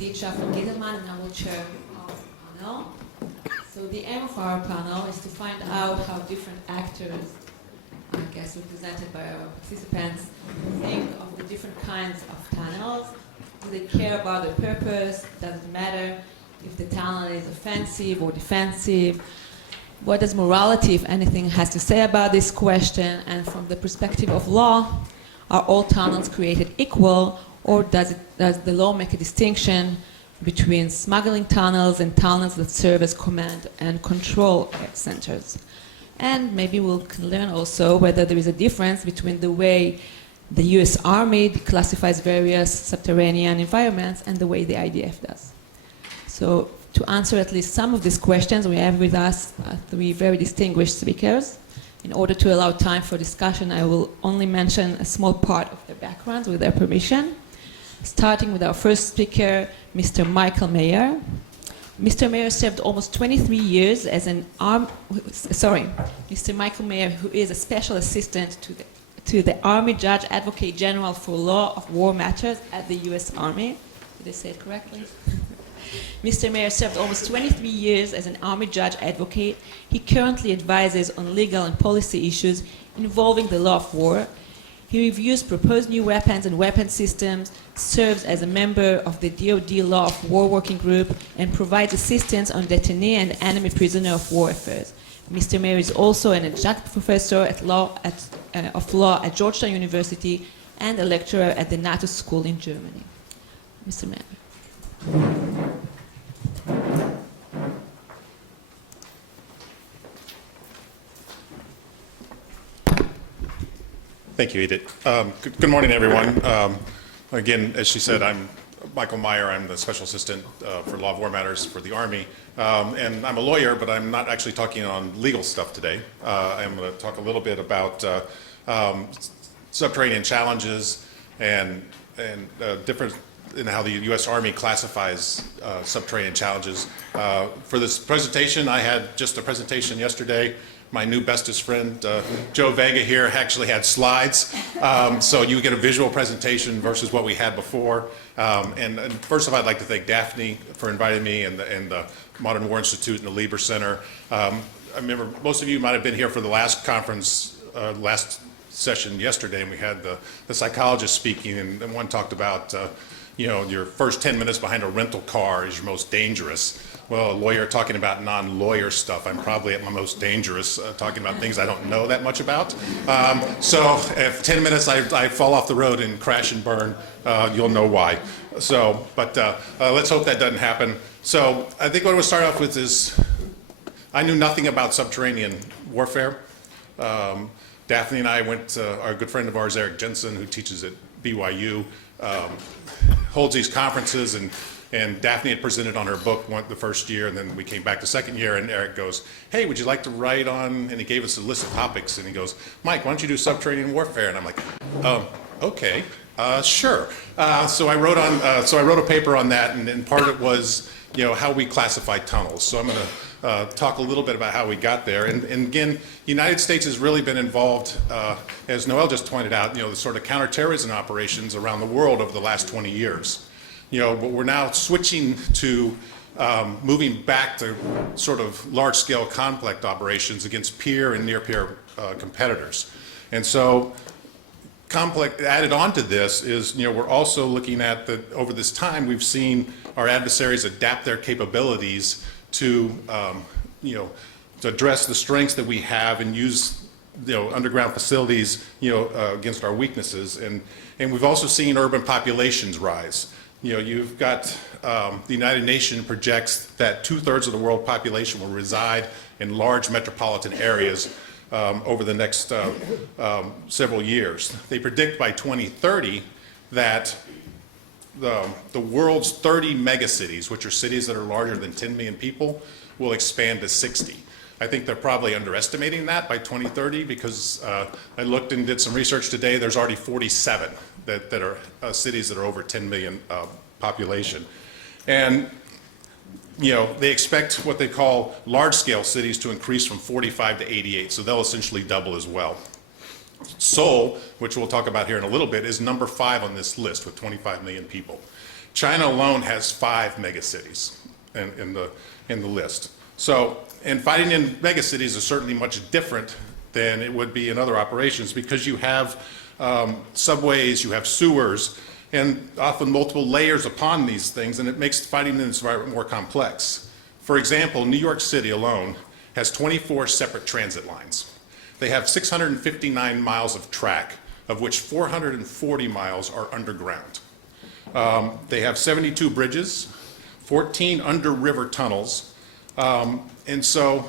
Idit, Shafran, Gittleman, and I will chair our panel. So the aim of our panel is to find out how different actors, I guess represented by our participants, think of the different kinds of tunnels. Do they care about the purpose? Does it matter if the tunnel is offensive or defensive? What does morality, if anything, has to say about this question? And from the perspective of law, are all tunnels created equal, or does the law make a distinction between smuggling tunnels and tunnels that serve as command and control centers? And maybe we can learn also whether there is a difference between the way the US Army classifies various subterranean environments and the way the IDF does. So to answer at least some of these questions, we have with us three very distinguished speakers. In order to allow time for discussion, I will only mention a small part of their backgrounds with their permission. Starting with our first speaker, Mr. Michael Mayer. Mr. Mayer served almost 23 years as Mr. Michael Mayer, who is a special assistant to the Army Judge Advocate General for Law of War Matters at the US Army. Did I say it correctly? Mr. Mayer served almost 23 years as an Army Judge Advocate. He currently advises on legal and policy issues involving the law of war. He reviews proposed new weapons and weapon systems, serves as a member of the DoD Law of War Working Group, and provides assistance on detainee and enemy prisoner of war affairs. Mr. Mayer is also an adjunct professor of law at Georgetown University and a lecturer at the NATO School in Germany. Mr. Mayer. Thank you, Idit. Good morning, everyone. Again, as she said, I'm Michael Meyer. I'm the Special Assistant for Law of War Matters for the Army. And I'm a lawyer, but I'm not actually talking on legal stuff today. I'm going to talk a little bit about subterranean challenges and different in how the U.S. Army classifies subterranean challenges. For this presentation, I had just a presentation yesterday. My new bestest friend, Joe Vega here, actually had slides. So you get a visual presentation versus what we had before. And first of all, I'd like to thank Daphne for inviting me and the Modern War Institute and the Lieber Center. I remember most of you might have been here for the last conference, last session yesterday, and we had the psychologist speaking, and one talked about your first 10 minutes behind a rental car is your most dangerous. Well, a lawyer talking about non-lawyer stuff, I'm probably at my most dangerous, talking about things I don't know that much about. So if 10 minutes I fall off the road and crash and burn, you'll know why. So, but let's hope that doesn't happen. So I think what I would start off with is, I knew nothing about subterranean warfare. Daphne and I went, our good friend of ours, Eric Jensen, who teaches at BYU, holds these conferences, and Daphne had presented on her book the first year, and then we came back the second year, and Eric goes, hey, would you like to write on, and he gave us a list of topics, and he goes, Mike, why don't you do subterranean warfare? And I'm like, okay, sure. So I wrote a paper on that, and part of it was, how we classify tunnels. So I'm going to talk a little bit about how we got there. And again, the United States has really been involved, as Noel just pointed out, the sort of counter-terrorism operations around the world over the last 20 years. But we're now switching to moving back to sort of large-scale conflict operations against peer and near-peer competitors. And so conflict added on to this is, we're also looking at that over this time we've seen our adversaries adapt their capabilities to, to address the strengths that we have and use, underground facilities, against our weaknesses. And we've also seen urban populations rise. You've got the United Nations projects that 2/3 of the world population will reside in large metropolitan areas over the next several years. They predict by 2030 that the world's 30 megacities, which are cities that are larger than 10 million people, will expand to 60. I think they're probably underestimating that by 2030 because I looked and did some research today. There's already 47 that are cities that are over 10 million population. And they expect what they call large-scale cities to increase from 45 to 88, so they'll essentially double as well. Seoul, which we'll talk about here in a little bit, is number 5 on this list with 25 million people. China alone has 5 megacities in the list. So, and fighting in megacities is certainly much different than it would be in other operations because you have subways, you have sewers, and often multiple layers upon these things, and it makes fighting in this environment more complex. For example, New York City alone has 24 separate transit lines. They have 659 miles of track, of which 440 miles are underground. They have 72 bridges, 14 under-river tunnels, and so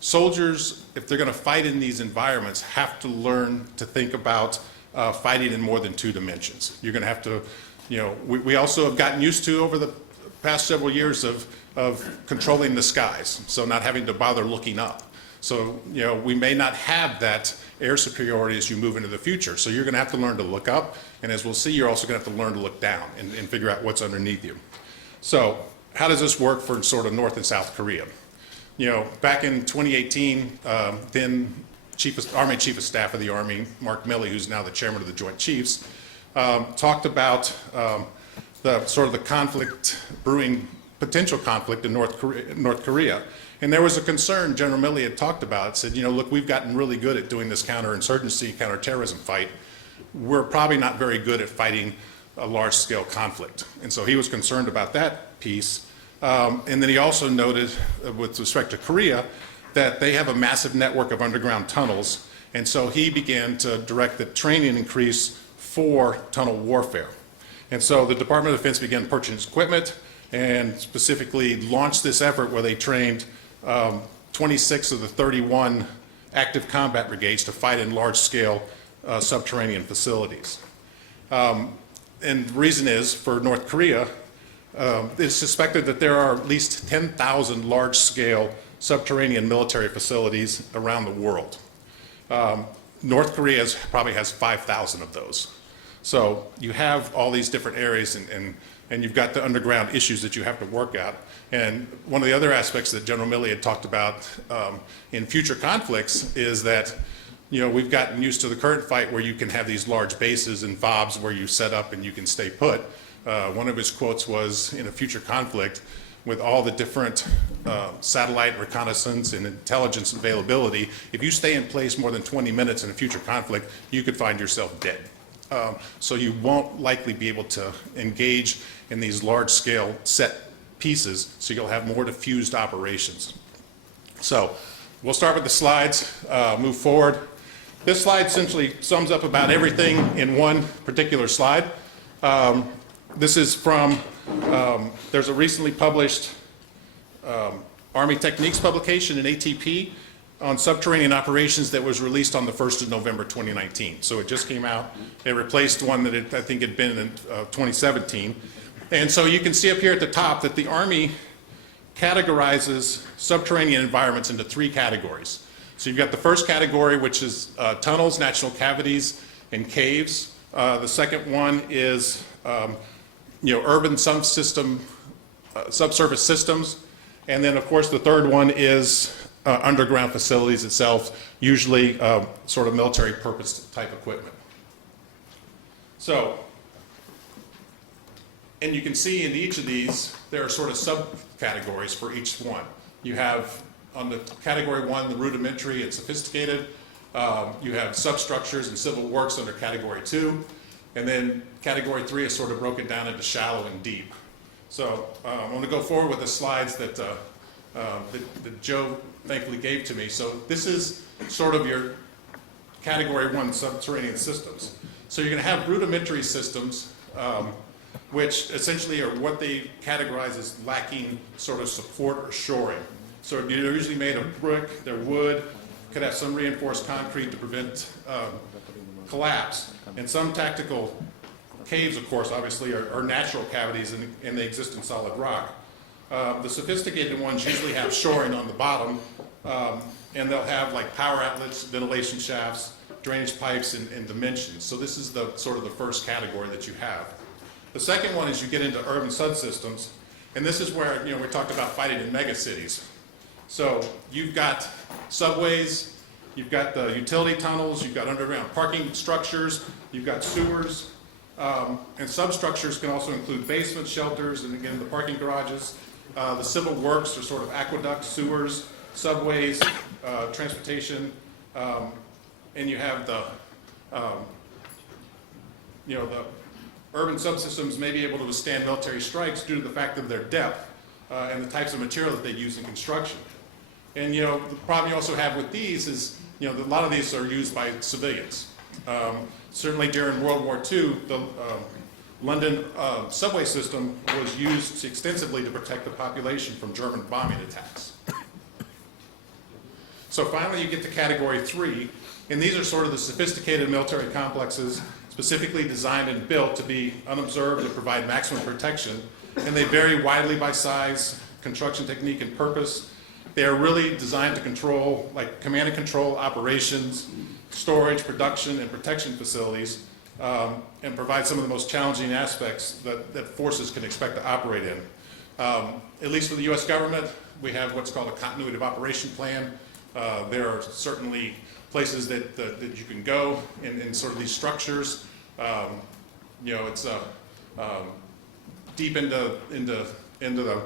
soldiers, if they're going to fight in these environments, have to learn to think about fighting in more than 2 dimensions. You're going to have to, you know, we also have gotten used to over the past several years of controlling the skies, so not having to bother looking up. So, you know, we may not have that air superiority as you move into the future. So you're going to have to learn to look up, and as we'll see, you're also going to have to learn to look down and figure out what's underneath you. So how does this work for sort of North and South Korea? You know, back in 2018, then Army Chief of Staff of the Army, Mark Milley, who's now the chairman of the Joint Chiefs, talked about the sort of the conflict brewing, potential conflict in North Korea. And there was a concern General Milley had talked about, said, you know, look, we've gotten really good at doing this counterinsurgency, counterterrorism fight. We're probably not very good at fighting a large-scale conflict. And so he was concerned about that piece. And then he also noted, with respect to Korea, that they have a massive network of underground tunnels. And so he began to direct the training increase for tunnel warfare. And so the Department of Defense began purchasing equipment and specifically launched this effort where they trained 26 of the 31 active combat brigades to fight in large-scale subterranean facilities. And the reason is, for North Korea, it's suspected that there are at least 10,000 large-scale subterranean military facilities around the world. North Korea probably has 5,000 of those. So you have all these different areas, and you've got the underground issues that you have to work out. And one of the other aspects that General Milley had talked about in future conflicts is that, you know, we've gotten used to the current fight where you can have these large bases and FOBs where you set up and you can stay put. One of his quotes was, in a future conflict, with all the different satellite reconnaissance and intelligence availability, if you stay in place more than 20 minutes in a future conflict, you could find yourself dead. So you won't likely be able to engage in these large-scale set pieces, so you'll have more diffused operations. So we'll start with the slides, move forward. This slide essentially sums up about everything in one particular slide. This is from, there's a recently published Army Techniques publication in ATP on subterranean operations that was released on the 1st of November 2019. So it just came out. It replaced one that I think had been in 2017. And so you can see up here at the top that the Army categorizes subterranean environments into 3 categories. So you've got the first category, which is tunnels, natural cavities, and caves. The second one is urban subsurface systems. And then, of course, the third one is underground facilities itself, usually sort of military purpose type equipment. So, and you can see in each of these, there are sort of subcategories for each one. You have, on the category 1, the rudimentary and sophisticated. You have substructures and civil works under category 2. And then category 3 is sort of broken down into shallow and deep. So I'm going to go forward with the slides that Joe thankfully gave to me. So this is sort of your category 1 subterranean systems. So you're going to have rudimentary systems, which essentially are what they categorize as lacking sort of support or shoring. So they're usually made of brick, they're wood, could have some reinforced concrete to prevent collapse. And some tactical caves, of course, obviously, are natural cavities and they exist in solid rock. The sophisticated ones usually have shoring on the bottom, and they'll have like power outlets, ventilation shafts, drainage pipes, and dimensions. So this is the sort of the first category that you have. The second one is you get into urban subsystems, and this is where we talked about fighting in megacities. So you've got subways, you've got the utility tunnels, you've got underground parking structures, you've got sewers, And substructures can also include basements, shelters, and again, the parking garages. The civil works are sort of aqueducts, sewers, subways, transportation, and you have the the urban subsystems may be able to withstand military strikes due to the fact of their depth and the types of material that they use in construction. And the problem you also have with these is a lot of these are used by civilians. Certainly during World War II, the London subway system was used extensively to protect the population from German bombing attacks. So finally you get to category 3, and these are sort of the sophisticated military complexes specifically designed and built to be unobserved and provide maximum protection. And they vary widely by size, construction technique, and purpose. They are really designed to control, like command and control operations, storage, production, and protection facilities, and provide some of the most challenging aspects that forces can expect to operate in. At least for the US government, we have what's called a continuity of operation plan. There are certainly places that you can go in sort of these structures. It's deep into the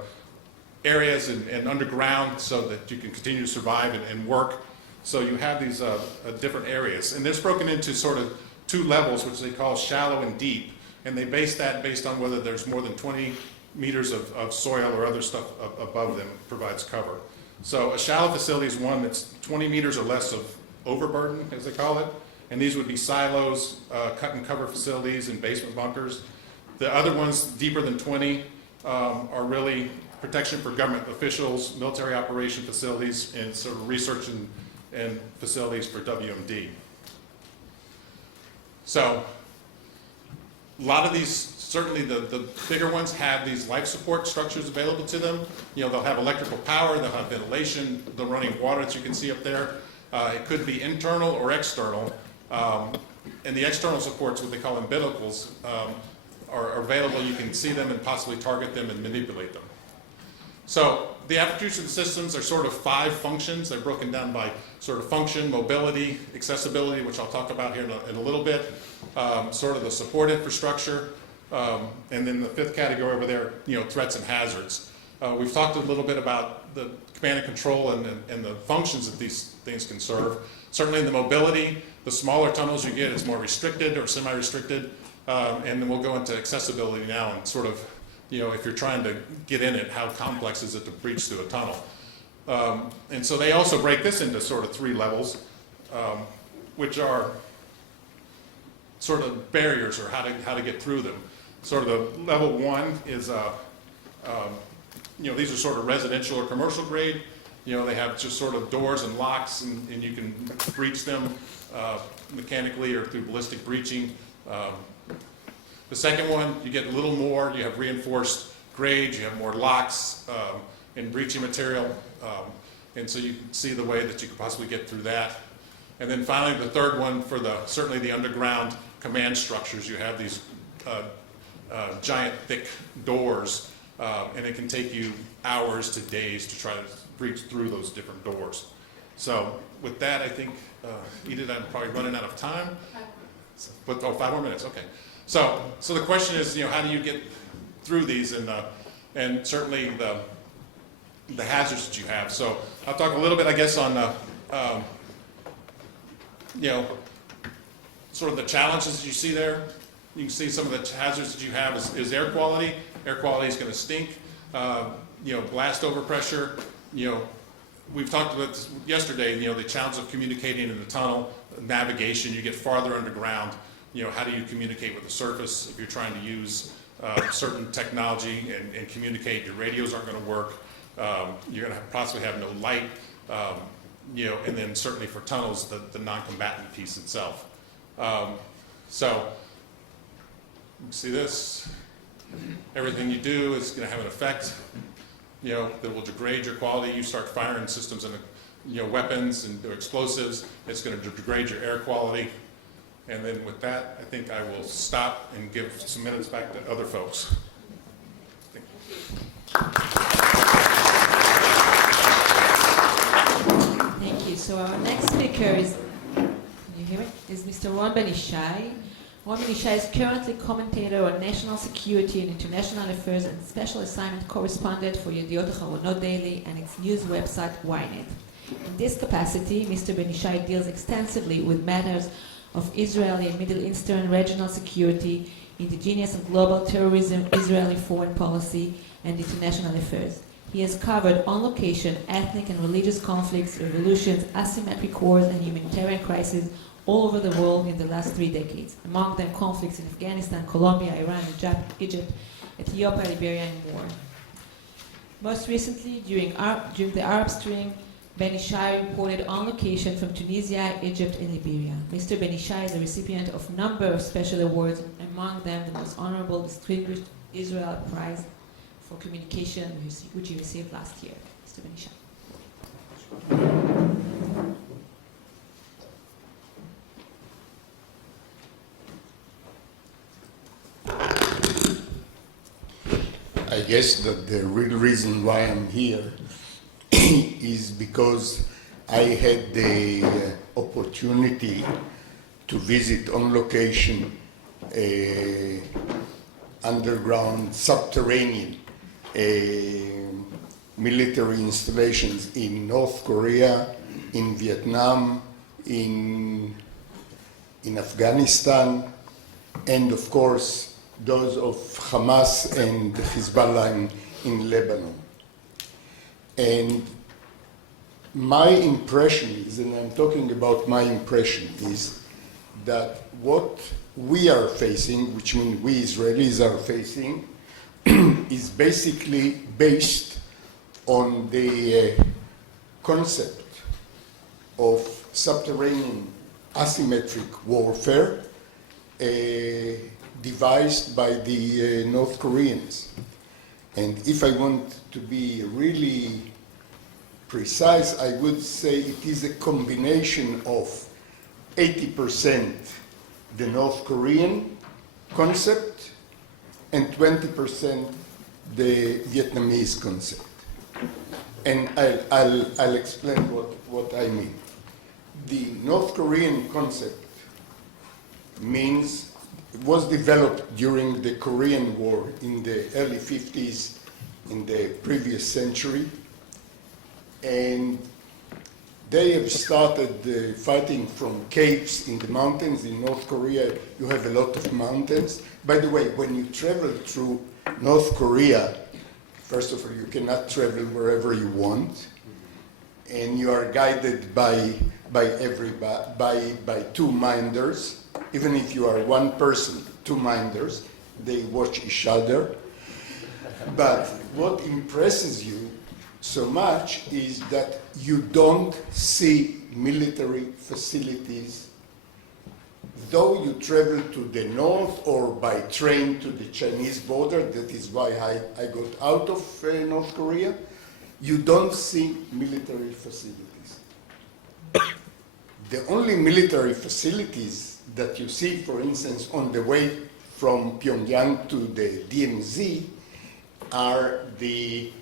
areas and underground so that you can continue to survive and work. So you have these different areas. And this broken into sort of 2 levels, which they call shallow and deep. And they base that based on whether there's more than 20 meters of soil or other stuff above them provides cover. So a shallow facility is one that's 20 meters or less of overburden, as they call it. And these would be silos, cut and cover facilities, and basement bunkers. The other ones, deeper than 20, are really protection for government officials, military operation facilities, and sort of research and facilities for WMD. So a lot of these, certainly the bigger ones, have these life support structures available to them. They'll have electrical power, they'll have ventilation, the running water that you can see up there. It could be internal or external. And the external supports, what they call umbilicals, are available. You can see them and possibly target them and manipulate them. So the application systems are sort of 5 functions. They're broken down by sort of function, mobility, accessibility, which I'll talk about here in a little bit, sort of the support infrastructure, and then the 5th category over there, threats and hazards. We've talked a little bit about the command and control and the functions that these things can serve. Certainly in the mobility, the smaller tunnels you get, it's more restricted or semi-restricted. And then we'll go into accessibility now and sort of, if you're trying to get in it, how complex is it to breach through a tunnel? And so they also break this into sort of 3 levels, which are sort of barriers or how to get through them. Sort of the level 1 is, these are sort of residential or commercial grade. They have just sort of doors and locks, and you can breach them mechanically or through ballistic breaching. The second one, you get a little more. You have reinforced grades, you have more locks and breaching material. And so you can see the way that you could possibly get through that. And then finally, the third one, for certainly the underground command structures, you have these giant thick doors, and it can take you hours to days to try to breach through those different doors. So with that, I think, Idit, I'm probably running out of time. 5 more minutes, okay. So the question is, how do you get through these, and certainly the hazards that you have. So I'll talk a little bit, I guess, on sort of the challenges that you see there. You can see some of the hazards that you have is air quality. Air quality is going to stink. Blast overpressure. We've talked about this yesterday. The challenge of communicating in the tunnel, navigation. You get farther underground. How do you communicate with the surface if you're trying to use certain technology and communicate? Your radios aren't going to work. You're going to possibly have no light. And then certainly for tunnels, the non-combatant piece itself. So you see this. Everything you do is going to have an effect. That will degrade your quality. You start firing systems into weapons and explosives. It's going to degrade your air quality. And then with that, I think I will stop and give some minutes back to other folks. Thank you. So our next speaker is, can you hear me? Is Mr. Ron Benishai. Mohamed Ishai is currently commentator on national security and international affairs and special assignment correspondent for Yediot Acharonot Daily and its news website Ynet. In this capacity, Mr. Ben Ishai deals extensively with matters of Israeli and Middle Eastern regional security, indigenous and global terrorism, Israeli foreign policy, and international affairs. He has covered on location ethnic and religious conflicts, revolutions, asymmetric wars, and humanitarian crises all over the world in the last 3 decades. Among them, conflicts in Afghanistan, Colombia, Iran, Egypt, Ethiopia, Liberia, and more. Most recently, during the Arab Spring, Ben Ishai reported on location from Tunisia, Egypt, and Liberia. Mr. Ben Ishai is a recipient of a number of special awards, among them the most honorable Distinguished Israel Prize for Communication, which he received last year. Mr. Ben Ishai. I guess that the real reason why I'm here is because I had the opportunity to visit on location underground subterranean military installations in North Korea, in Vietnam, in Afghanistan, and of course those of Hamas and Hezbollah in Lebanon. And my impression is, and I'm talking about my impression, is that what we are facing, which means we Israelis are facing, is basically based on the concept of subterranean asymmetric warfare devised by the North Koreans. And if I want to be really precise, I would say it is a combination of 80% the North Korean concept and 20% the Vietnamese concept. And I'll explain what I mean. The North Korean concept was developed during the Korean War in the early 50s in the previous century, and they have started fighting from caves in the mountains. In North Korea, you have a lot of mountains. By the way, when you travel through North Korea, first of all, you cannot travel wherever you want, and you are guided by two minders. Even if you are one person, two minders, they watch each other. But what impresses you so much is that you don't see military facilities, though you travel to the north or by train to the Chinese border. That is why I got out of North Korea. You don't see military facilities. The only military facilities that you see, for instance, on the way from Pyongyang to the DMZ are the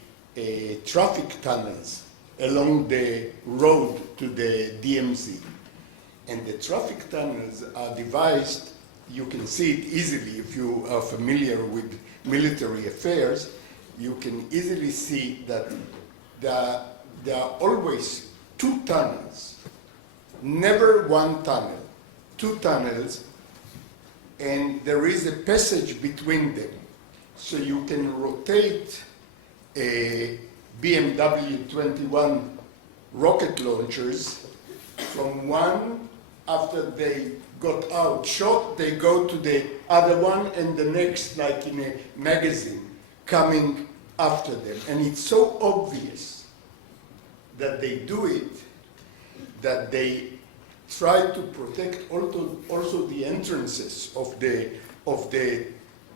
traffic tunnels along the road to the DMZ. And the traffic tunnels are devised, you can see it easily if you are familiar with military affairs, you can easily see that there are always two tunnels, never one tunnel. Two tunnels, and there is a passage between them. So you can rotate a BMW 21 rocket launchers from one, after they got out shot, they go to the other one, and the next, like in a magazine, coming after them. And it's so obvious that they do it, that they try to protect also the entrances of the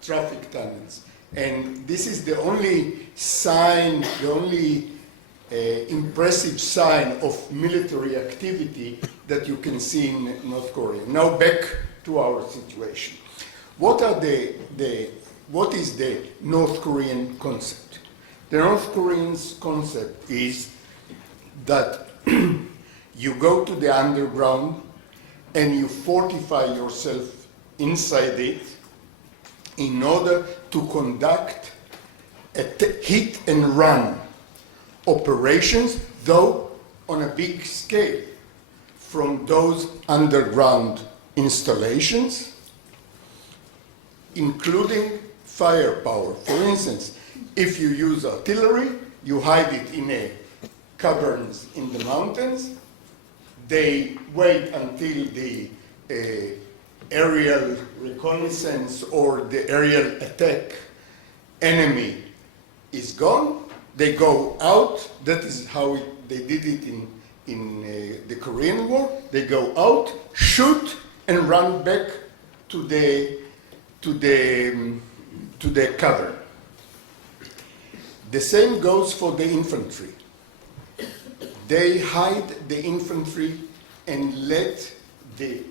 traffic tunnels. And this is the only sign, the only impressive sign of military activity that you can see in North Korea. Now back to our situation. What is the North Korean concept? The North Korean concept is that you go to the underground and you fortify yourself inside it in order to conduct hit and run operations, though on a big scale, from those underground installations, including firepower. For instance, if you use artillery, you hide it in caverns in the mountains. They wait until the aerial reconnaissance or the aerial attack enemy is gone. They go out. That is how they did it in the Korean War. They go out, shoot, and run back to the cavern. The same goes for the infantry. They hide the infantry and let the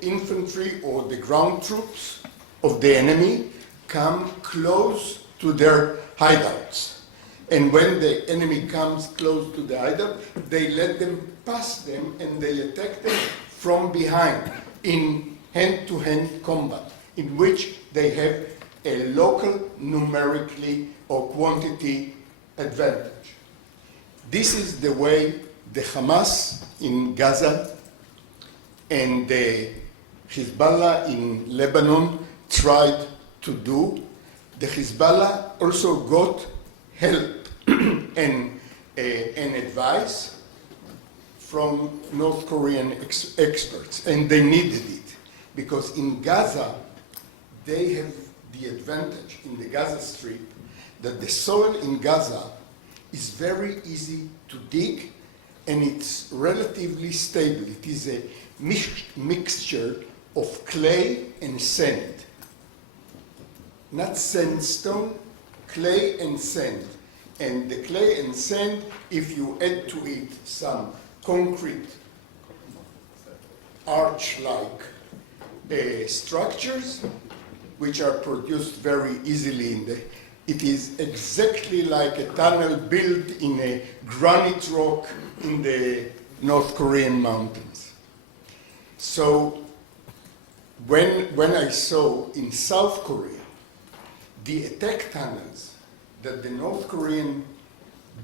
infantry or the ground troops of the enemy come close to their hideouts. And when the enemy comes close to the hideout, they let them pass them and they attack them from behind in hand-to-hand combat, in which they have a local numerically or quantity advantage. This is the way the Hamas in Gaza and the Hezbollah in Lebanon tried to do. The Hezbollah also got help and advice from North Korean experts, and they needed it because in Gaza they have the advantage in the Gaza Strip that the soil in Gaza is very easy to dig and it's relatively stable. It is a mixture of clay and sand. Not sandstone, clay and sand. And the clay and sand, if you add to it some concrete arch-like structures, which are produced very easily it is exactly like a tunnel built in a granite rock in the North Korean mountains. So when I saw in South Korea the attack tunnels that the North Korean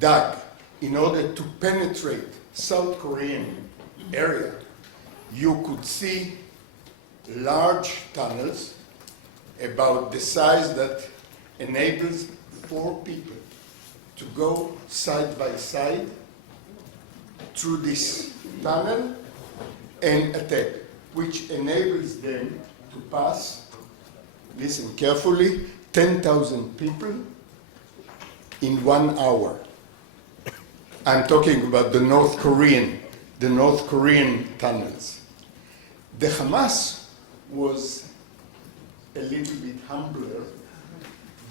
dug in order to penetrate South Korean area, you could see large tunnels about the size that enables 4 people to go side by side through this tunnel and attack, which enables them to pass, listen carefully, 10,000 people in 1 hour. I'm talking about the North Korean tunnels. The Hamas was a little bit humbler.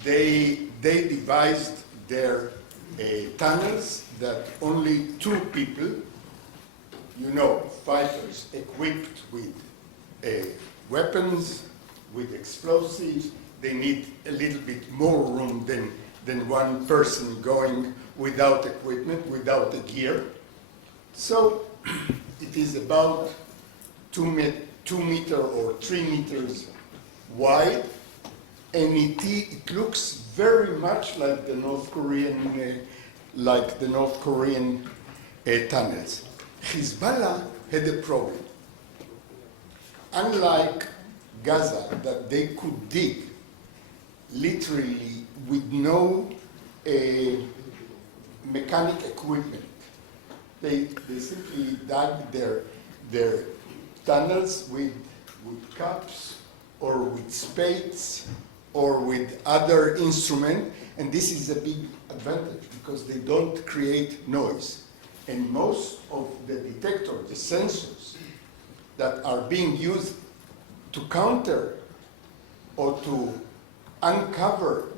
They devised their tunnels that only 2 people, fighters equipped with weapons, with explosives, they need a little bit more room than 1 person going without equipment, without the gear. So it is about 2 meter or 3 meters wide, and it looks very much like the North Korean tunnels. Hezbollah had a problem. Unlike Gaza, that they could dig literally with no mechanic equipment. They simply dug their tunnels with cups or with spades or with other instruments, and this is a big advantage because they don't create noise. And most of the detectors, the sensors that are being used to counter or to uncover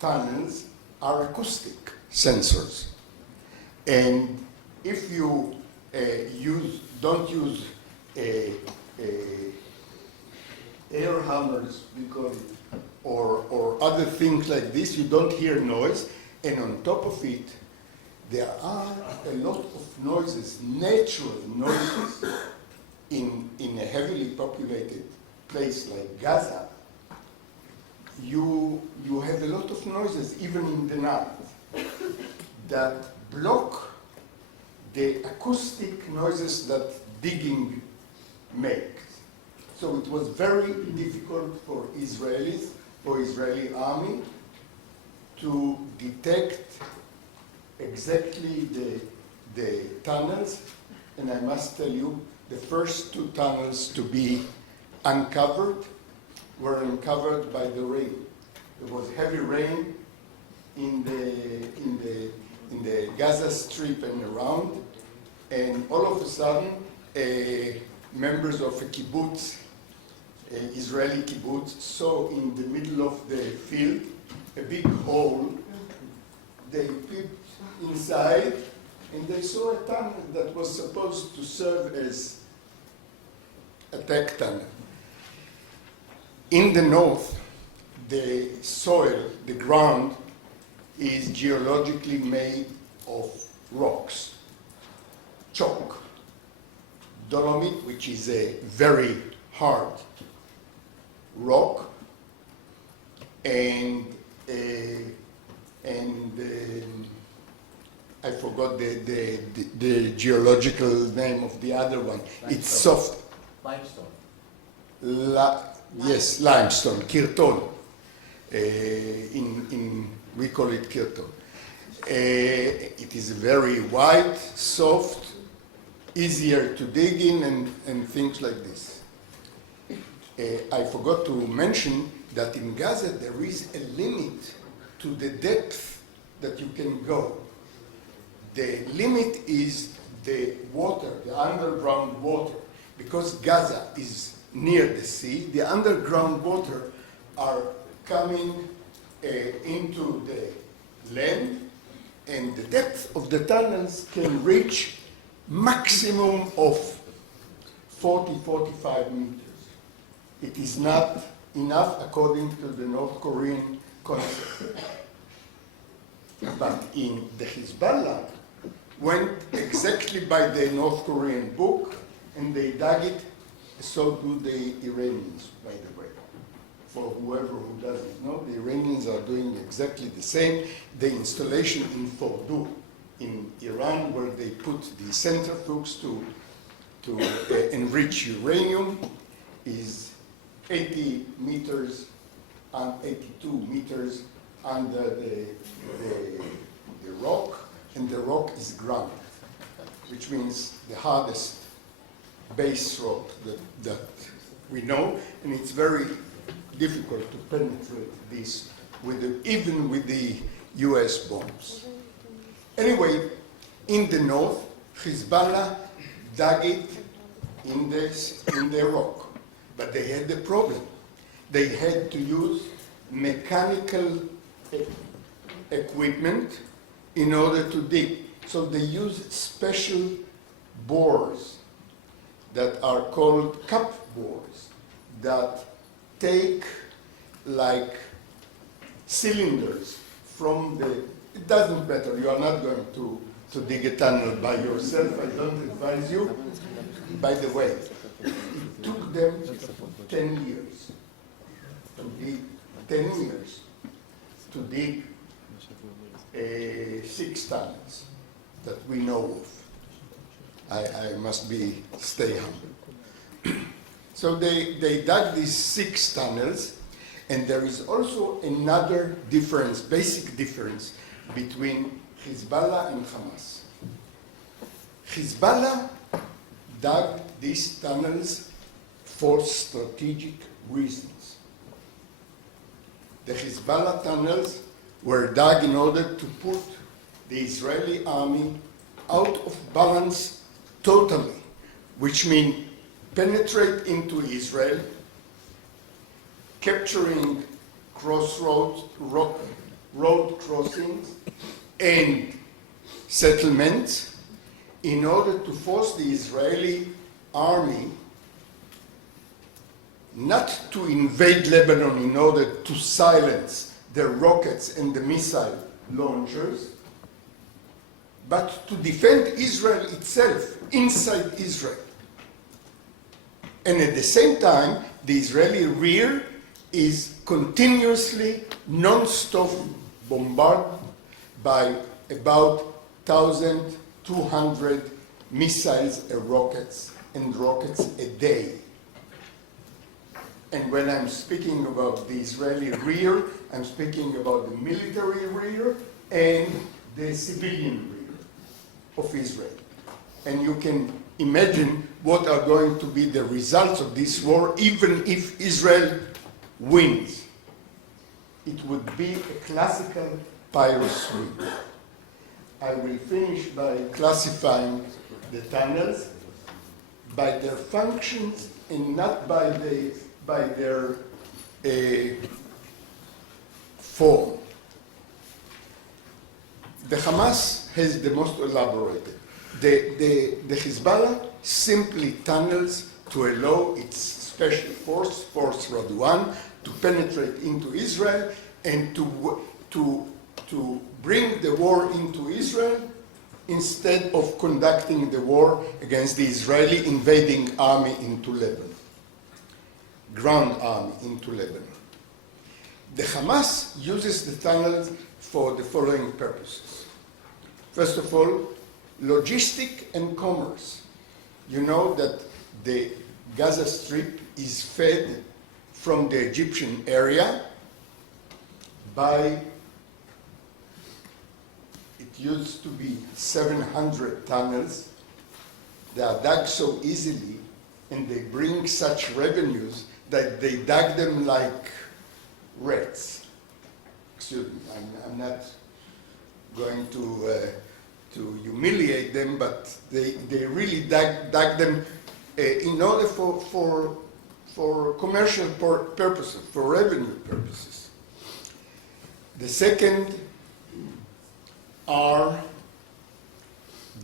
tunnels are acoustic sensors. And if you don't use air hammers or other things like this, you don't hear noise. And on top of it, there are a lot of noises, natural noises, in a heavily populated place like Gaza, you have a lot of noises, even in the night, that block the acoustic noises that digging makes. So it was very difficult for Israelis, for Israeli army, to detect exactly the tunnels. And I must tell you, the first two tunnels to be uncovered were uncovered by the rain. There was heavy rain in the Gaza Strip and around, and all of a sudden, members of a kibbutz, Israeli kibbutz, saw in the middle of the field a big hole. They peeped inside, and they saw a tunnel that was supposed to serve as a tech tunnel. In the north, the soil, the ground, is geologically made of rocks, chalk, dolomite, which is a very hard rock, and I forgot the geological name of the other one. Limestone. It's soft. Limestone. Yes, limestone, kirton. We call it kirton. It is very white, soft, easier to dig in, and things like this. I forgot to mention that in Gaza there is a limit to the depth that you can go. The limit is the water, the underground water. Because Gaza is near the sea, the underground water are coming into the land, and the depth of the tunnels can reach maximum of 40-45 meters. It is not enough according to the North Korean concept. But in the Hezbollah went exactly by the North Korean book, and they dug it. So do the Iranians, by the way. For whoever who doesn't know, the Iranians are doing exactly the same. The installation in Fordow in Iran, where they put the centrifuges to enrich uranium, is 80 meters and 82 meters under the rock, and the rock is grounded, which means the hardest base rock that we know, and it's very difficult to penetrate this even with the US bombs. Anyway, in the north, Hezbollah dug it in the rock, but they had a problem. They had to use mechanical equipment in order to dig. So they used special bores that are called cup bores that take like cylinders from the, it doesn't matter, you are not going to dig a tunnel by yourself, I don't advise you. By the way, it took them 10 years to dig, 10 years to dig 6 tunnels that we know of. I must stay humble. So they dug these 6 tunnels, and there is also another difference, basic difference between Hezbollah and Hamas. Hezbollah dug these tunnels for strategic reasons. The Hezbollah tunnels were dug in order to put the Israeli army out of balance totally, which means penetrate into Israel, capturing crossroads, road crossings, and settlements in order to force the Israeli army not to invade Lebanon in order to silence the rockets and the missile launchers, but to defend Israel itself, inside Israel. And at the same time, the Israeli rear is continuously, non-stop bombarded by about 1,200 missiles and rockets a day. And when I'm speaking about the Israeli rear, I'm speaking about the military rear and the civilian rear of Israel. And you can imagine what are going to be the results of this war, even if Israel wins. It would be a classical Pyrrhus win. I will finish by classifying the tunnels by their functions and not by their form. The Hamas has the most elaborated. The Hezbollah simply tunnels to allow its special force, Force Radwan, to penetrate into Israel and to bring the war into Israel instead of conducting the war against the Israeli invading army into Lebanon, ground army into Lebanon. The Hamas uses the tunnels for the following purposes. First of all, logistic and commerce. You know that the Gaza Strip is fed from the Egyptian area by, it used to be 700 tunnels. They are dug so easily and they bring such revenues that they dug them like rats. Excuse me, I'm not going to humiliate them, but they really dug them in order for commercial purposes, for revenue purposes. The second are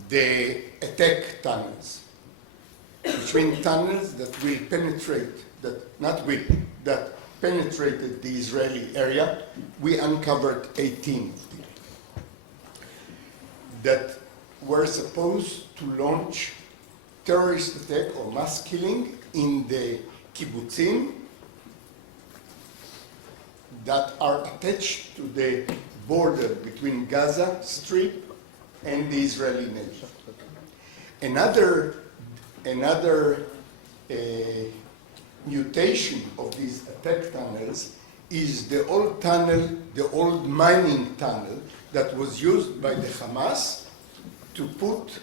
the attack tunnels, between tunnels that will penetrate, that penetrated the Israeli area. We uncovered 18 of them that were supposed to launch terrorist attack or mass killing in the kibbutzim that are attached to the border between Gaza Strip and the Israeli nation. Another mutation of these attack tunnels is the old tunnel, the old mining tunnel that was used by the Hamas to put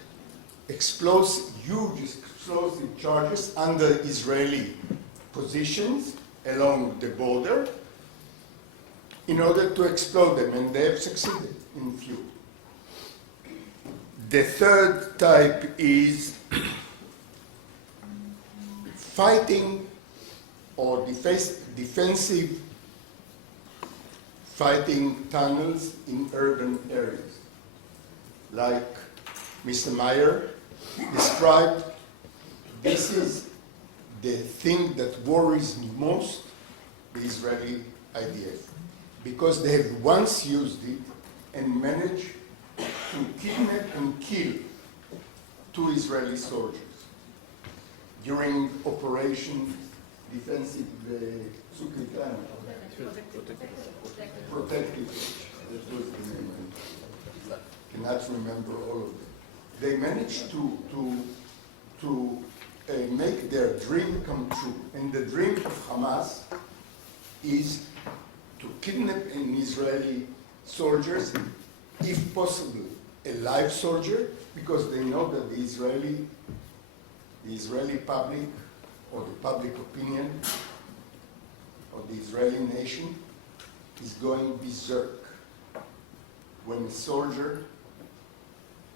huge explosive charges under Israeli positions along the border in order to explode them, and they have succeeded in few. The third type is fighting or defensive fighting tunnels in urban areas. Like Mr. Meyer described, this is the thing that worries most the Israeli IDF, because they have once used it and managed to kidnap and kill 2 Israeli soldiers during Operation Defensive Protective. That was the name. I cannot remember all of them. They managed to make their dream come true. And the dream of Hamas is to kidnap an Israeli soldiers, if possible, a live soldier, because they know that the Israeli public, or the public opinion of the Israeli nation, is going berserk when a soldier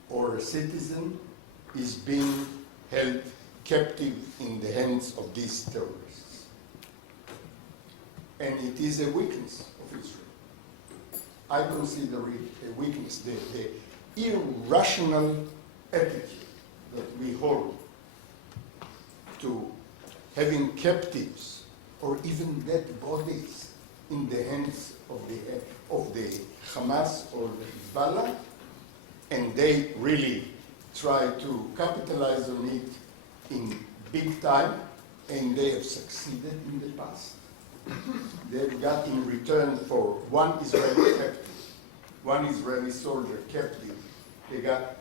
or a citizen is being held captive in the hands of these terrorists. And it is a weakness of Israel. I consider it a weakness, the irrational attitude that we hold to having captives or even dead bodies in the hands of the Hamas or the Hezbollah, and they really try to capitalize on it in big time. and they have succeeded in the past. They've got in return for one Israeli soldier captive, they got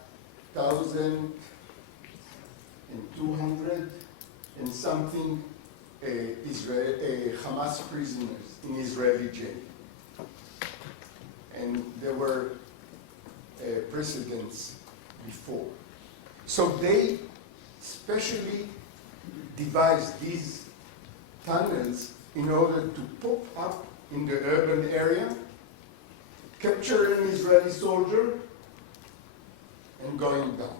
1,200 and something Hamas prisoners in Israeli jail. And there were precedents before. So they specially devised these tunnels in order to pop up in the urban area, capture an Israeli soldier, and going down,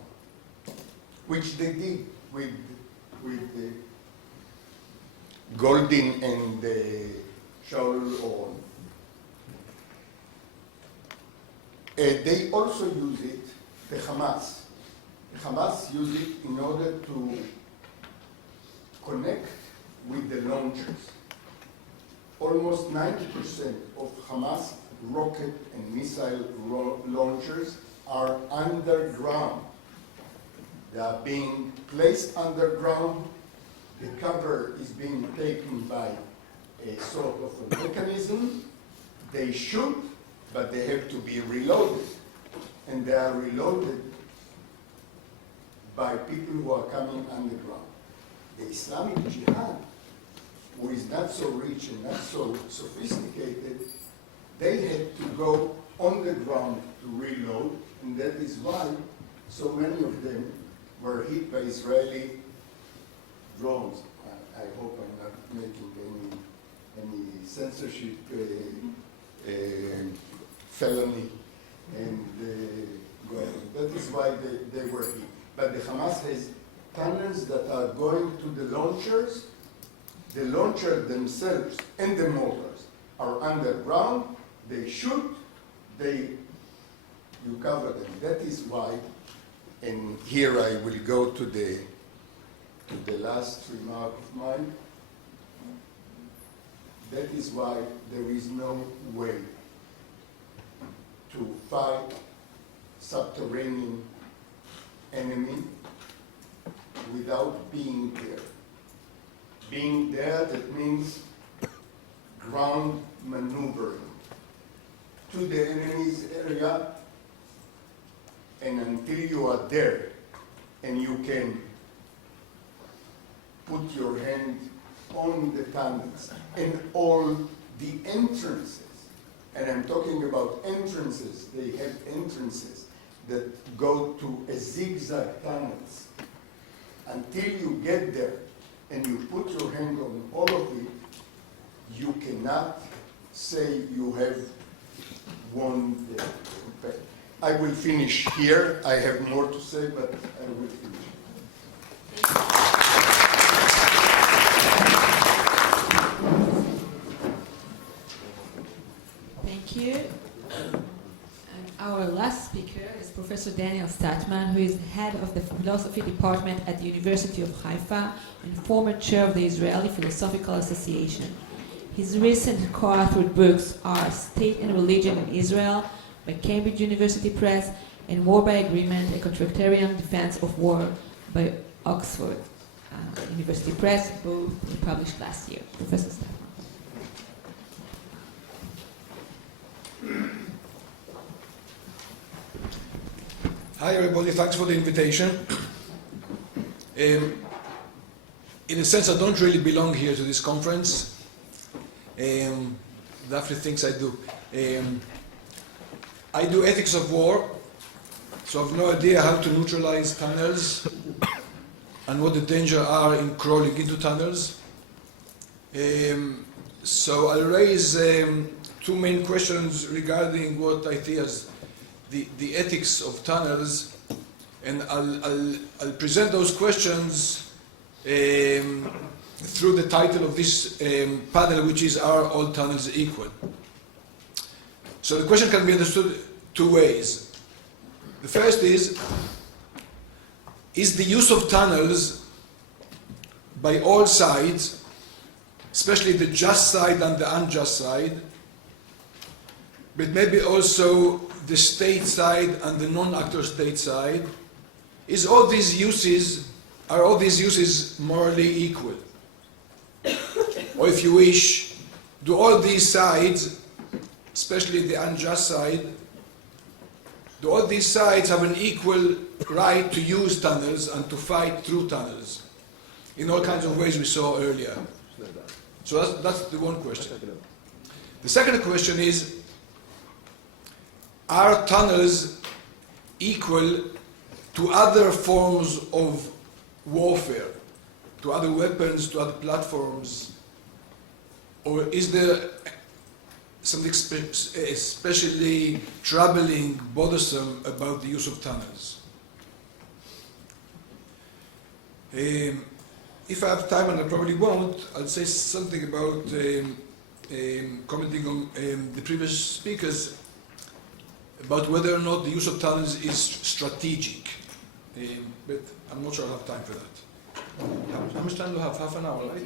which they did with the Goldin and the Shaul Oron. They also use it, the Hamas. The Hamas use it in order to connect with the launchers. Almost 90% of Hamas rocket and missile launchers are underground. They are being placed underground. The cover is being taken by a sort of a mechanism. They shoot, but they have to be reloaded. And they are reloaded by people who are coming underground. The Islamic Jihad, who is not so rich and not so sophisticated, they had to go on the ground to reload, and that is why so many of them were hit by Israeli drones. I hope I'm not making any censorship felony, and well, that is why they were hit. But the Hamas has tunnels that are going to the launchers. The launchers themselves and the mortars are underground. They shoot, you cover them. That is why, and here I will go to the last remark of mine. That is why there is no way to fight subterranean enemy without being there. Being there, that means ground maneuvering to the enemy's area, and until you are there and you can put your hand on the tunnels and all the entrances, and I'm talking about entrances, they have entrances that go to a zigzag tunnels. Until you get there and you put your hand on all of it, you cannot say you have won the battle. I will finish here. I have more to say, but I will finish. Thank you. And our last speaker is Professor Daniel Statman, who is head of the philosophy department at the University of Haifa and former chair of the Israeli Philosophical Association. His recent co-authored books are State and Religion in Israel by Cambridge University Press and War by Agreement, a Contractarian Defense of War by Oxford University Press, both published last year. Professor Statman. Hi everybody, thanks for the invitation. In a sense, I don't really belong here to this conference. Daphne thinks I do. I do ethics of war, so I have no idea how to neutralize tunnels and what the dangers are in crawling into tunnels. So I'll raise two main questions regarding what I see as the ethics of tunnels, and I'll present those questions through the title of this panel, which is Are All Tunnels Equal? So the question can be understood two ways. The first is the use of tunnels by all sides, especially the just side and the unjust side, but maybe also the state side and the non-actor state side, are all these uses morally equal? or if you wish, do all these sides, especially the unjust side, do all these sides have an equal right to use tunnels and to fight through tunnels in all kinds of ways we saw earlier? So that's the one question. The second question is, are tunnels equal to other forms of warfare, to other weapons, to other platforms? Or is there something especially troubling, bothersome about the use of tunnels? If I have time, and I probably won't, I'll say something about commenting on the previous speakers about whether or not the use of tunnels is strategic. But I'm not sure I have time for that. How much time do I have? Half an hour, right?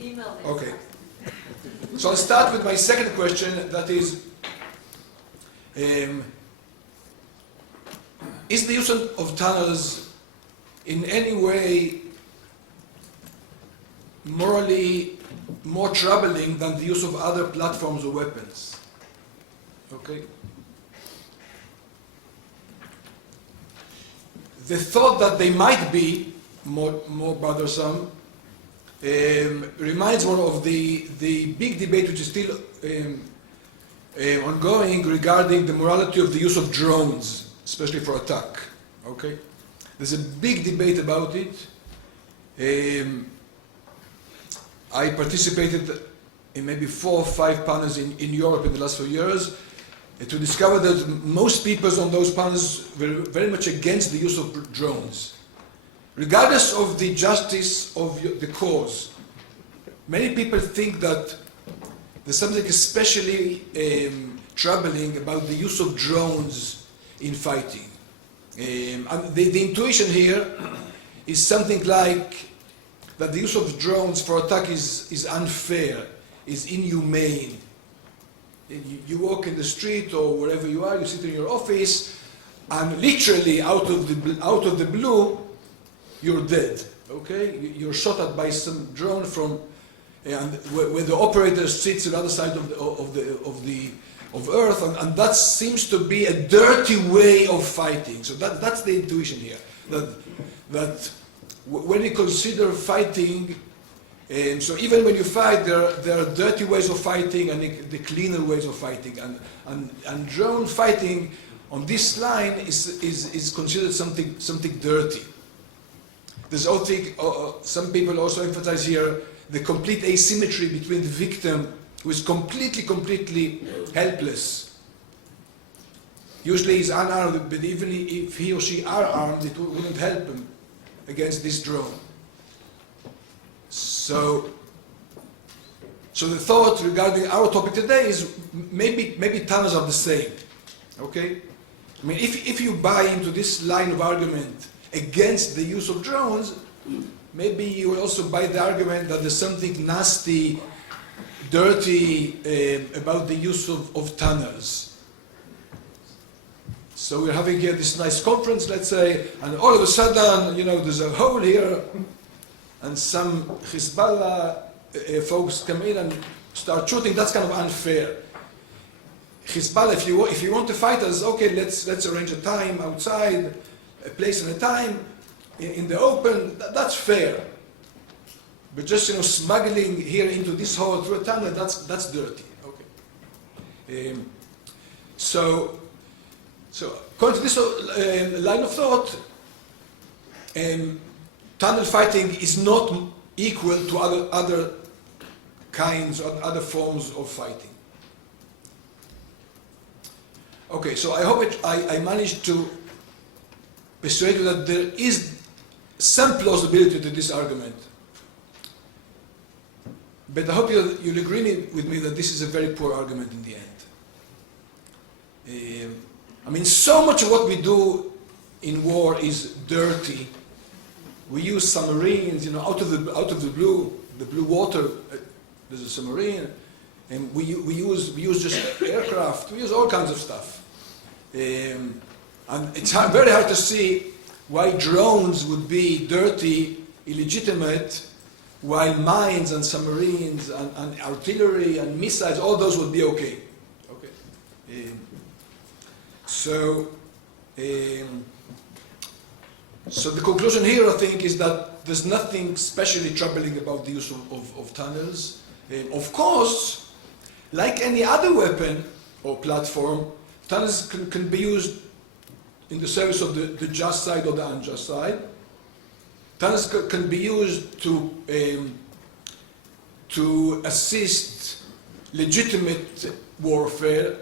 Email this. Okay. So I'll start with my second question, that is the use of tunnels in any way morally more troubling than the use of other platforms or weapons? Okay. The thought that they might be more bothersome reminds one of the big debate which is still ongoing regarding the morality of the use of drones, especially for attack. Okay, there's a big debate about it. I participated in maybe 4 or 5 panels in Europe in the last few years to discover that most people on those panels were very much against the use of drones. Regardless of the justice of the cause, many people think that there's something especially troubling about the use of drones in fighting. And the intuition here is something like that the use of drones for attack is unfair, is inhumane. You walk in the street or wherever you are, you sit in your office, and literally out of the blue, you're dead. Okay, you're shot at by some drone from, and where the operator sits on the other side of Earth, and that seems to be a dirty way of fighting. So that's the intuition here. That when you consider fighting, so even when you fight, there are dirty ways of fighting and the cleaner ways of fighting, and drone fighting on this line is considered something dirty. There's also some people also emphasize here the complete asymmetry between the victim, who is completely helpless. Usually he's unarmed, but even if he or she are armed, it wouldn't help him against this drone. So the thought regarding our topic today is maybe tunnels are the same. Okay? I mean, if you buy into this line of argument against the use of drones, maybe you will also buy the argument that there's something nasty, dirty about the use of tunnels. So we're having here this nice conference, let's say, and all of a sudden, there's a hole here, and some Hezbollah folks come in and start shooting. That's kind of unfair. Hezbollah, if you want to fight us, okay, let's arrange a time outside, a place and a time in the open. That's fair. But just smuggling here into this hole through a tunnel, that's dirty. Okay. So according to this line of thought, tunnel fighting is not equal to other kinds or other forms of fighting. Okay, so I hope I managed to persuade you that there is some plausibility to this argument. But I hope you'll agree with me that this is a very poor argument in the end. I mean, so much of what we do in war is dirty. We use submarines, out of the blue water. There's a submarine, and we use just aircraft. We use all kinds of stuff, and it's very hard to see why drones would be dirty, illegitimate, while mines and submarines and artillery and missiles, all those would be okay. Okay. So the conclusion here, I think, is that there's nothing especially troubling about the use of tunnels. Of course, like any other weapon or platform, tunnels can be used in the service of the just side or the unjust side. Tunnels can be used to assist legitimate warfare,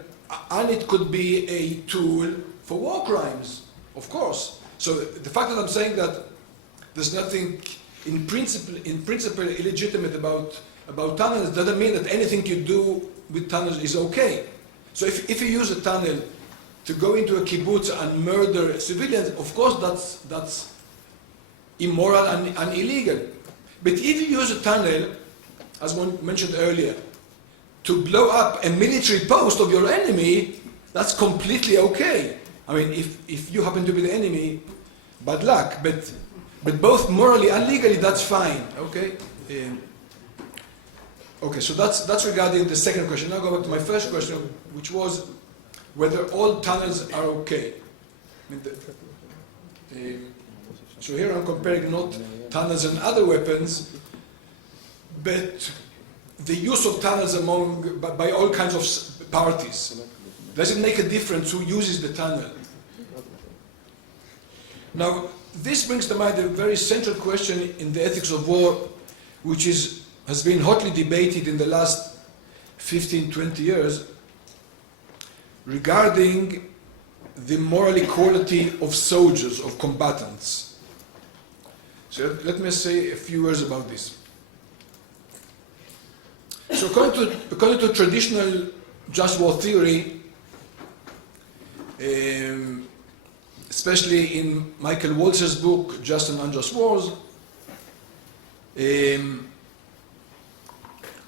and it could be a tool for war crimes, of course. So the fact that I'm saying that there's nothing in principle illegitimate about tunnels doesn't mean that anything you do with tunnels is okay. So if you use a tunnel to go into a kibbutz and murder civilians, of course that's immoral and illegal. But if you use a tunnel, as one mentioned earlier, to blow up a military post of your enemy, that's completely okay. I mean, if you happen to be the enemy, bad luck. But both morally and legally, that's fine. Okay. Okay. So that's regarding the second question. Now go back to my first question, which was whether all tunnels are okay. I mean, so here I'm comparing not tunnels and other weapons, but the use of tunnels by all kinds of parties. Does it make a difference who uses the tunnel? Now, this brings to mind a very central question in the ethics of war, which has been hotly debated in the last 15, 20 years, regarding the moral equality of soldiers, of combatants. So let me say a few words about this. So according to traditional just war theory, especially in Michael Walzer's book, Just and Unjust Wars,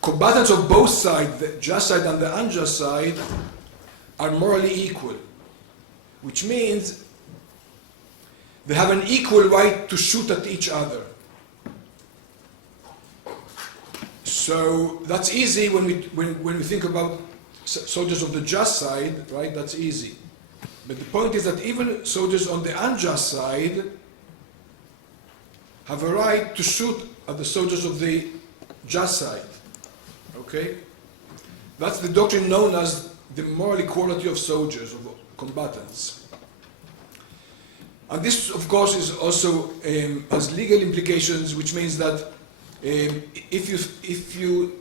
combatants of both sides, the just side and the unjust side, are morally equal, which means they have an equal right to shoot at each other. So that's easy when we think about soldiers of the just side, right? That's easy. But the point is that even soldiers on the unjust side have a right to shoot at the soldiers of the just side. Okay? That's the doctrine known as the moral equality of soldiers, of combatants. And this, of course, is also has legal implications, which means that if you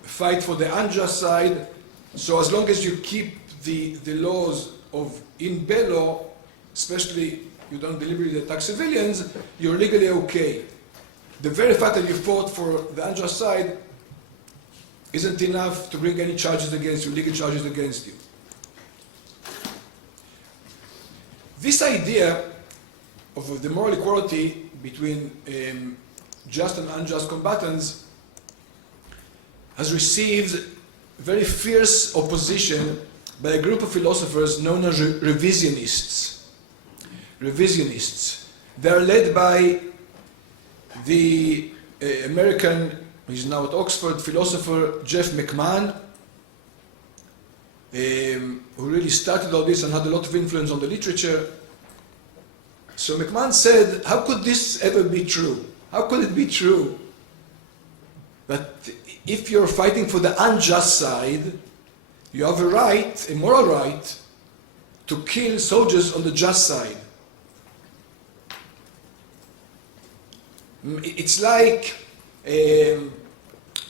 fight for the unjust side, so as long as you keep the laws of in bello, especially you don't deliberately attack civilians, you're legally okay. The very fact that you fought for the unjust side isn't enough to bring any charges against you, legal charges against you. This idea of the moral equality between just and unjust combatants has received very fierce opposition by a group of philosophers known as revisionists. Revisionists. They are led by the American, he's now at Oxford, philosopher Jeff McMahon, who really started all this and had a lot of influence on the literature. So McMahon said, how could this ever be true? How could it be true that if you're fighting for the unjust side, you have a right, a moral right, to kill soldiers on the just side? It's like a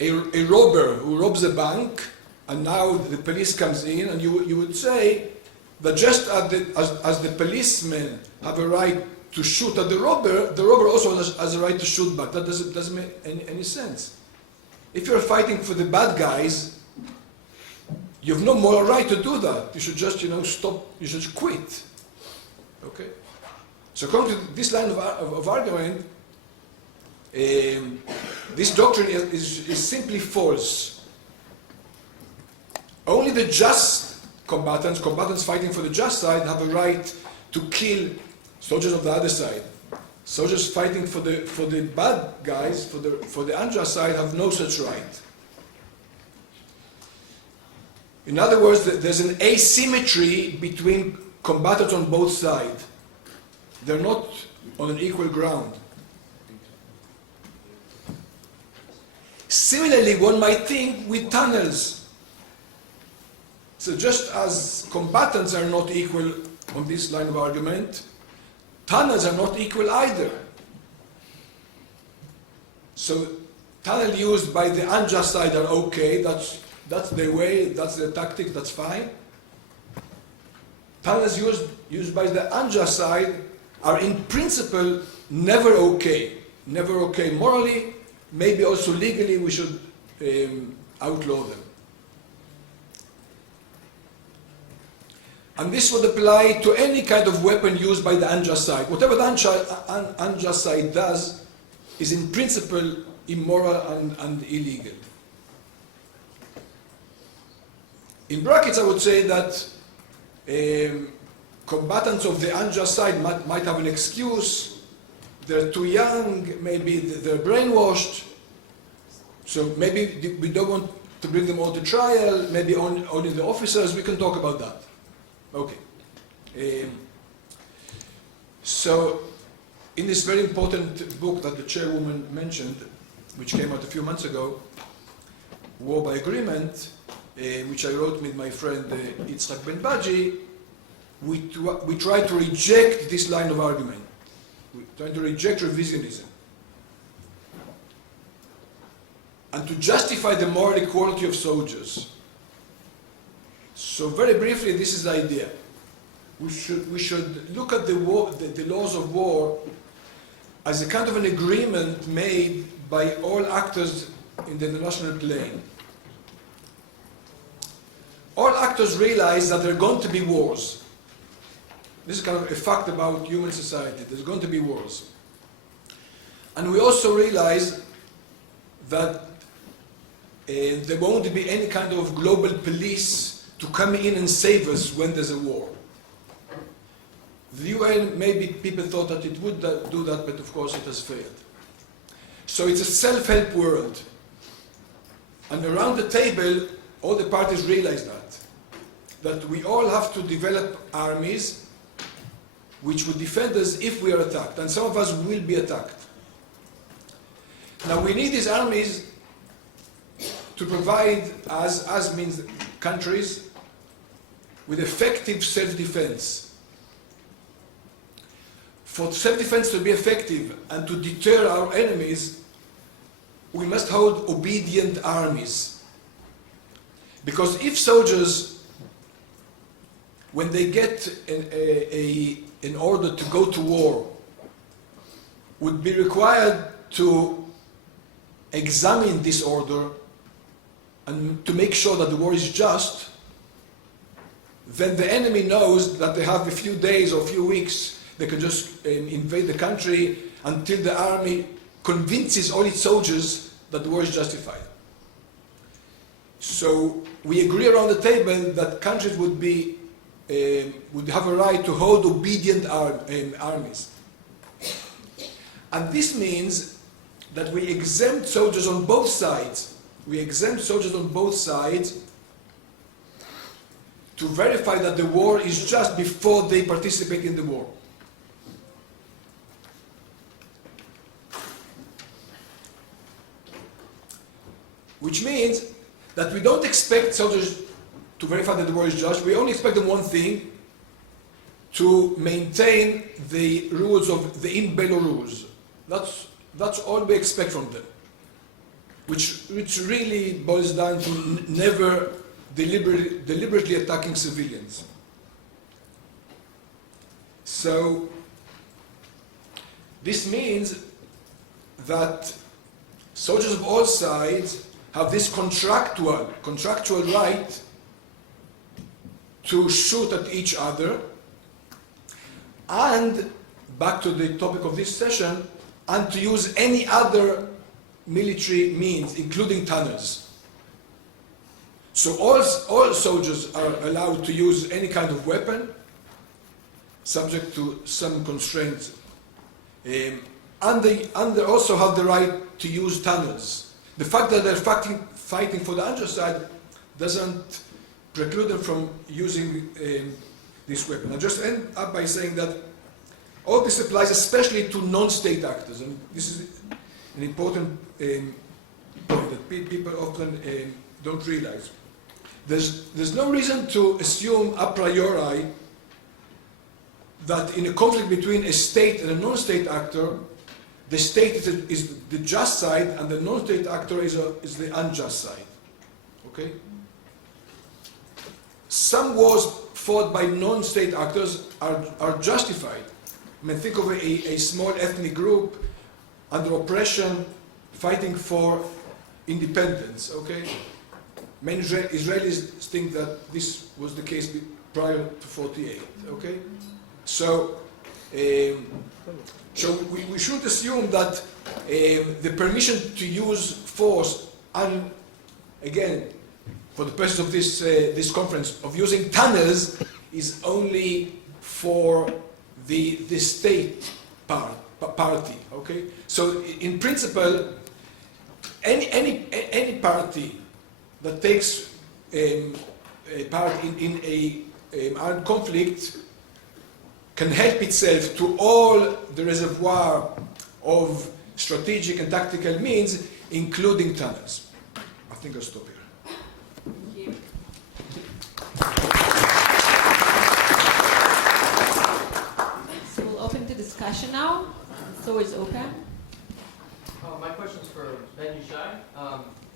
robber who robs a bank, and now the police comes in, and you would say that just as the policemen have a right to shoot at the robber also has a right to shoot back. That doesn't make any sense. If you're fighting for the bad guys, you have no moral right to do that. You should just, stop. You should quit. Okay. So according to this line of argument, this doctrine is simply false. Only the just combatants fighting for the just side, have a right to kill soldiers of the other side. Soldiers fighting for the bad guys, for the unjust side, have no such right. In other words, there's an asymmetry between combatants on both sides. They're not on an equal ground. Similarly, one might think with tunnels. So just as combatants are not equal on this line of argument, tunnels are not equal either. So tunnel used by the unjust side are okay, that's their way, that's their tactic, that's fine. Tunnels used by the unjust side are in principle never okay. Never okay morally, maybe also legally we should outlaw them. And this would apply to any kind of weapon used by the unjust side. Whatever the unjust side does is in principle immoral and illegal. In brackets, I would say that combatants of the unjust side might have an excuse. They're too young, maybe they're brainwashed, so maybe we don't want to bring them all to trial, maybe only the officers, we can talk about that. Okay. So, in this very important book that the chairwoman mentioned, which came out a few months ago, War by Agreement, which I wrote with my friend Yitzhak Ben Baji, we try to reject this line of argument. We try to reject revisionism. And to justify the moral equality of soldiers. So very briefly, this is the idea. We should look at the laws of war as a kind of an agreement made by all actors in the international plane. All actors realize that there are going to be wars. This is kind of a fact about human society. There's going to be wars. And we also realize that there won't be any kind of global police to come in and save us when there's a war. The UN, maybe people thought that it would do that, but of course it has failed. So it's a self-help world. And around the table, all the parties realize that we all have to develop armies which would defend us if we are attacked, and some of us will be attacked. Now we need these armies to provide, as means countries, with effective self-defense. For self-defense to be effective and to deter our enemies, we must hold obedient armies. Because if soldiers, when they get an order to go to war, would be required to examine this order and to make sure that the war is just, then the enemy knows that they have a few days or a few weeks, they can just invade the country until the army convinces all its soldiers that the war is justified. So we agree around the table that countries would have a right to hold obedient armies. And this means that we exempt soldiers on both sides. We exempt soldiers on both sides to verify that the war is just before they participate in the war. Which means that we don't expect soldiers to verify that the war is just. We only expect them one thing: to maintain the rules of the in bello rules. That's all we expect from them. Which really boils down to never deliberately attacking civilians. So this means that soldiers of all sides have this contractual right to shoot at each other, and, back to the topic of this session, and to use any other military means, including tunnels. So all soldiers are allowed to use any kind of weapon, subject to some constraints And they also have the right to use tunnels. The fact that they're fighting for the underside doesn't preclude them from using this weapon. I'll just end up by saying that all this applies especially to non-state actors, and this is an important point that people often don't realize. There's no reason to assume a priori that in a conflict between a state and a non-state actor, the state is the just side and the non-state actor is the unjust side. Okay? Some wars fought by non-state actors are justified. I mean, think of a small ethnic group under oppression fighting for independence. Okay? Many Israelis think that this was the case prior to 48. Okay? So we should assume that the permission to use force, and again, for the purpose of this conference, of using tunnels, is only for the state party. Okay, so in principle, any party that takes part in a armed conflict can help itself to all the reservoir of strategic and tactical means, including tunnels. I think I'll stop here. Thank you. So we'll open the discussion now. The floor is open. My question's for Ben Yishai.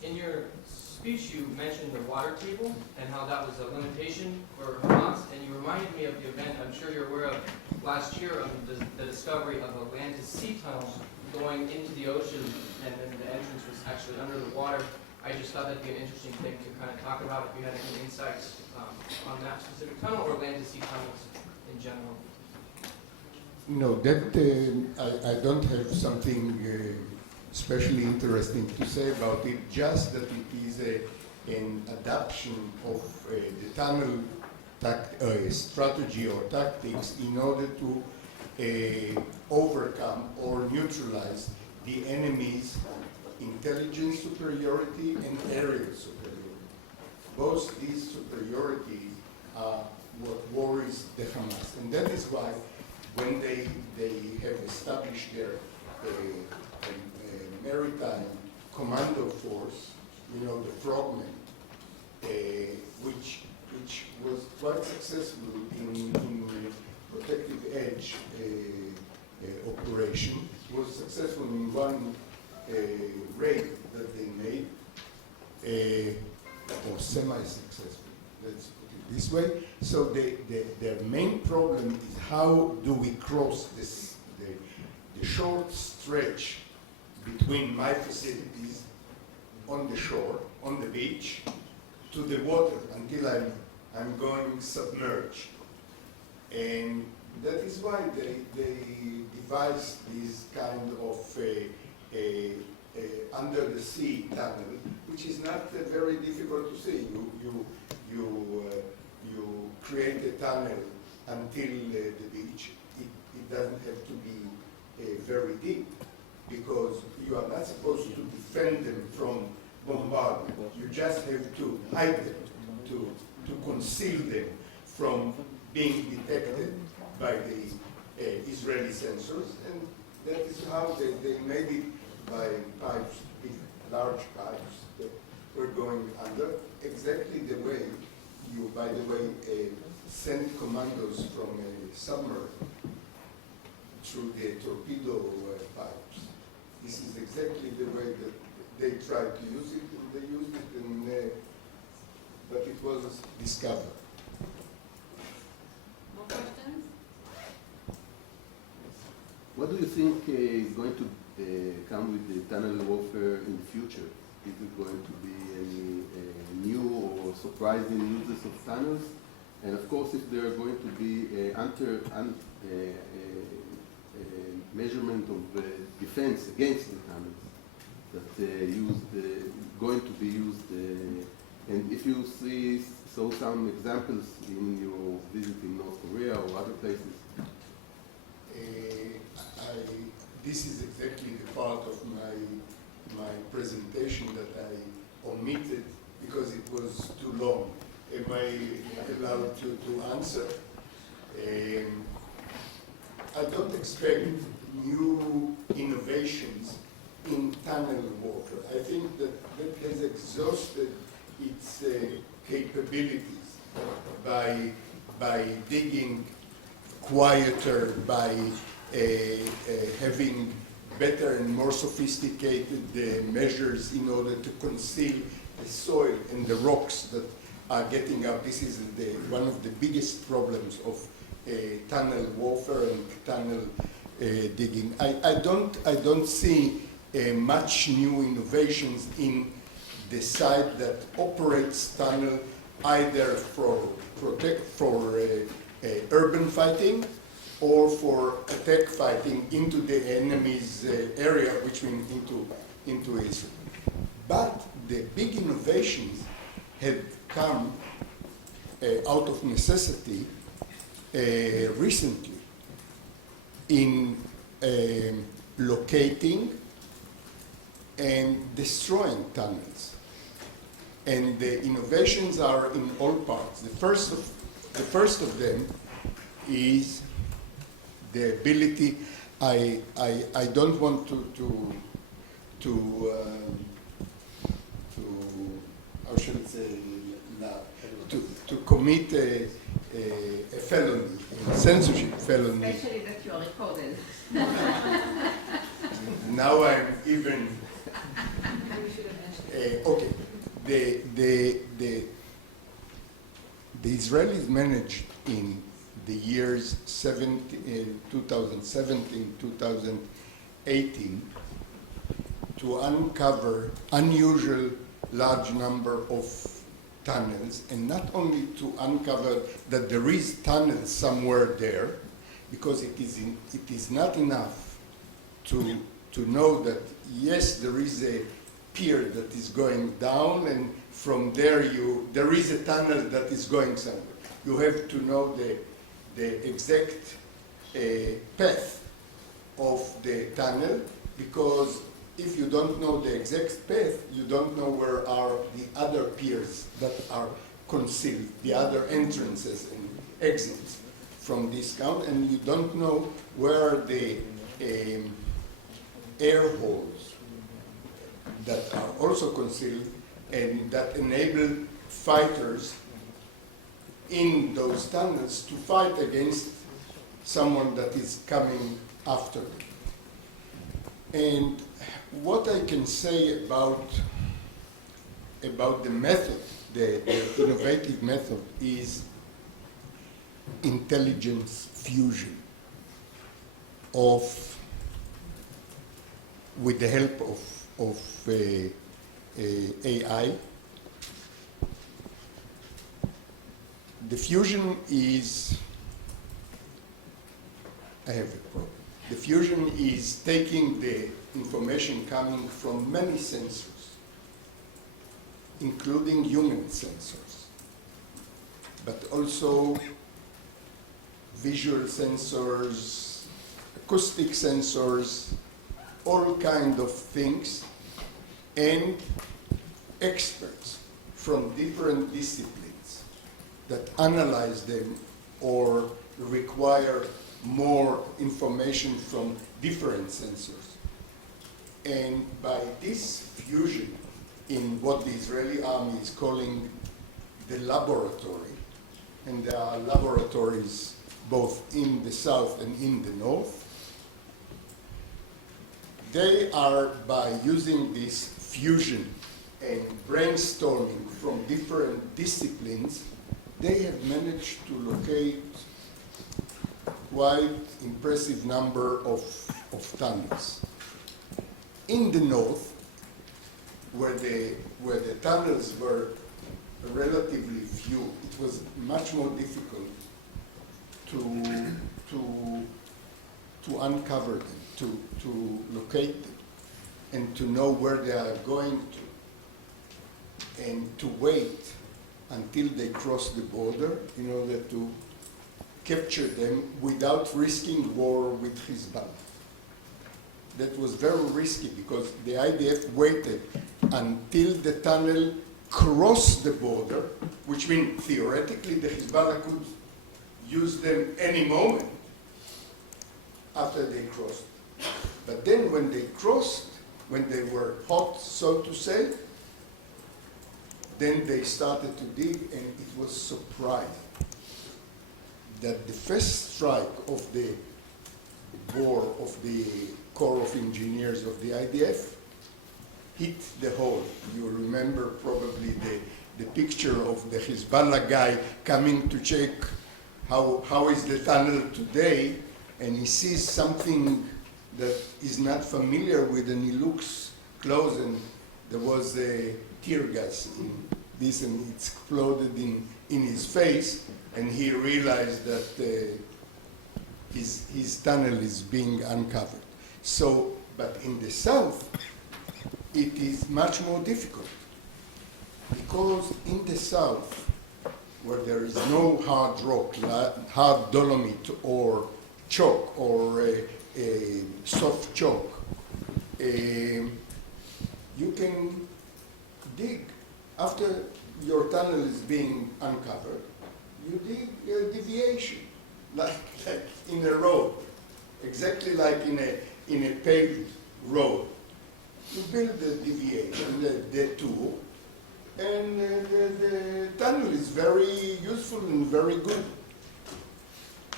In your speech, you mentioned the water table and how that was a limitation for Hamas, and you reminded me of the event I'm sure you're aware of last year of the discovery of a land-to-sea tunnel going into the ocean, and then the entrance was actually under the water. I just thought that'd be an interesting thing to kind of talk about if you had any insights on that specific tunnel or land-to-sea tunnels in general. No, that I don't have something especially interesting to say about it, just that it is an adaptation of the tunnel strategy or tactics in order to overcome or neutralize the enemy's intelligence superiority and aerial superiority. Both these superiorities are what worries the Hamas. And that is why when they have established their maritime commando force, you know, the Frogmen, which was quite successful in protective edge operation. It was successful in one raid that they made, or semi-successful, let's put it this way. So their main problem is how do we cross the short stretch between my facilities on the shore, on the beach, to the water until I'm going submerged. And that is why they devised this kind of under the sea tunnel, which is not very difficult to see. You create a tunnel until the beach. It doesn't have to be very deep, because you are not supposed to defend them from bombardment. You just have to hide them, to conceal them from being detected by the Israeli sensors, and that is how they made it by pipes, big, large pipes that were going under, exactly the way you, by the way, send commandos from a submarine through the torpedo pipes. This is exactly the way that they tried to use it, and they used it, but it was discovered. More questions? What do you think is going to come with the tunnel warfare in the future? Is it going to be any new or surprising uses of tunnels? And of course, if there are going to be measurement of defense against the tunnels that going to be used, and if you saw some examples in your visit in North Korea or other places. this is exactly the part of my presentation that I omitted because it was too long. Am I allowed to answer? I don't expect new innovations in tunnel warfare. I think that has exhausted its capabilities by digging quieter, by having better and more sophisticated measures in order to conceal the soil and the rocks that are getting up. This is one of the biggest problems of tunnel warfare and tunnel digging. I don't see much new innovations in the side that operates tunnel either for urban fighting or for attack fighting into the enemy's area, which means into Israel. But the big innovations have come out of necessity recently in locating and destroying tunnels. And the innovations are in all parts. The first of them is the ability. I don't want to how should I say to commit a felony, a censorship felony. Especially that you are recorded. Now I'm even. Okay. The Israelis managed in the years 2017, 2018 to uncover unusual large number of tunnels, and not only to uncover that there is tunnels somewhere there, because it is not enough to know that yes, there is a pier that is going down, and from there there is a tunnel that is going somewhere. You have to know the exact path of the tunnel, because if you don't know the exact path, you don't know where are the other piers that are concealed, the other entrances and exits from this count, and you don't know where are the air holes that are also concealed and that enable fighters in those tunnels to fight against someone that is coming after them. And what I can say about the method, the innovative method, is intelligence fusion with the help of AI. The fusion is, I have a problem. The fusion is taking the information coming from many sensors, including human sensors, but also visual sensors, acoustic sensors, all kinds of things, and experts from different disciplines that analyze them or require more information from different sensors. And by this fusion in what the Israeli army is calling the laboratory, and there are laboratories both in the south and in the north, they are, by using this fusion and brainstorming from different disciplines, they have managed to locate quite impressive number of tunnels. In the north, where the tunnels were relatively few, it was much more difficult to uncover them, to locate them, and to know where they are going to, and to wait until they cross the border in order to capture them without risking war with Hezbollah. that was very risky because the IDF waited until the tunnel crossed the border, which means theoretically the Hezbollah could use them any moment after they crossed. But then when they crossed, when they were hot, so to say, then they started to dig, and it was surprised that the first strike of the bore of the Corps of Engineers of the IDF hit the hole. You remember probably the picture of the Hezbollah guy coming to check how is the tunnel today, and he sees something that is not familiar with, and he looks close, and there was a tear gas in this, and it exploded in his face, and he realized that his tunnel is being uncovered. So, but in the south, it is much more difficult, because in the south, where there is no hard rock, hard dolomite or chalk or a soft chalk, you can dig. After your tunnel is being uncovered, you dig a deviation, like in a road, exactly like in a paved road. You build the deviation, the tour, and the tunnel is very useful and very good.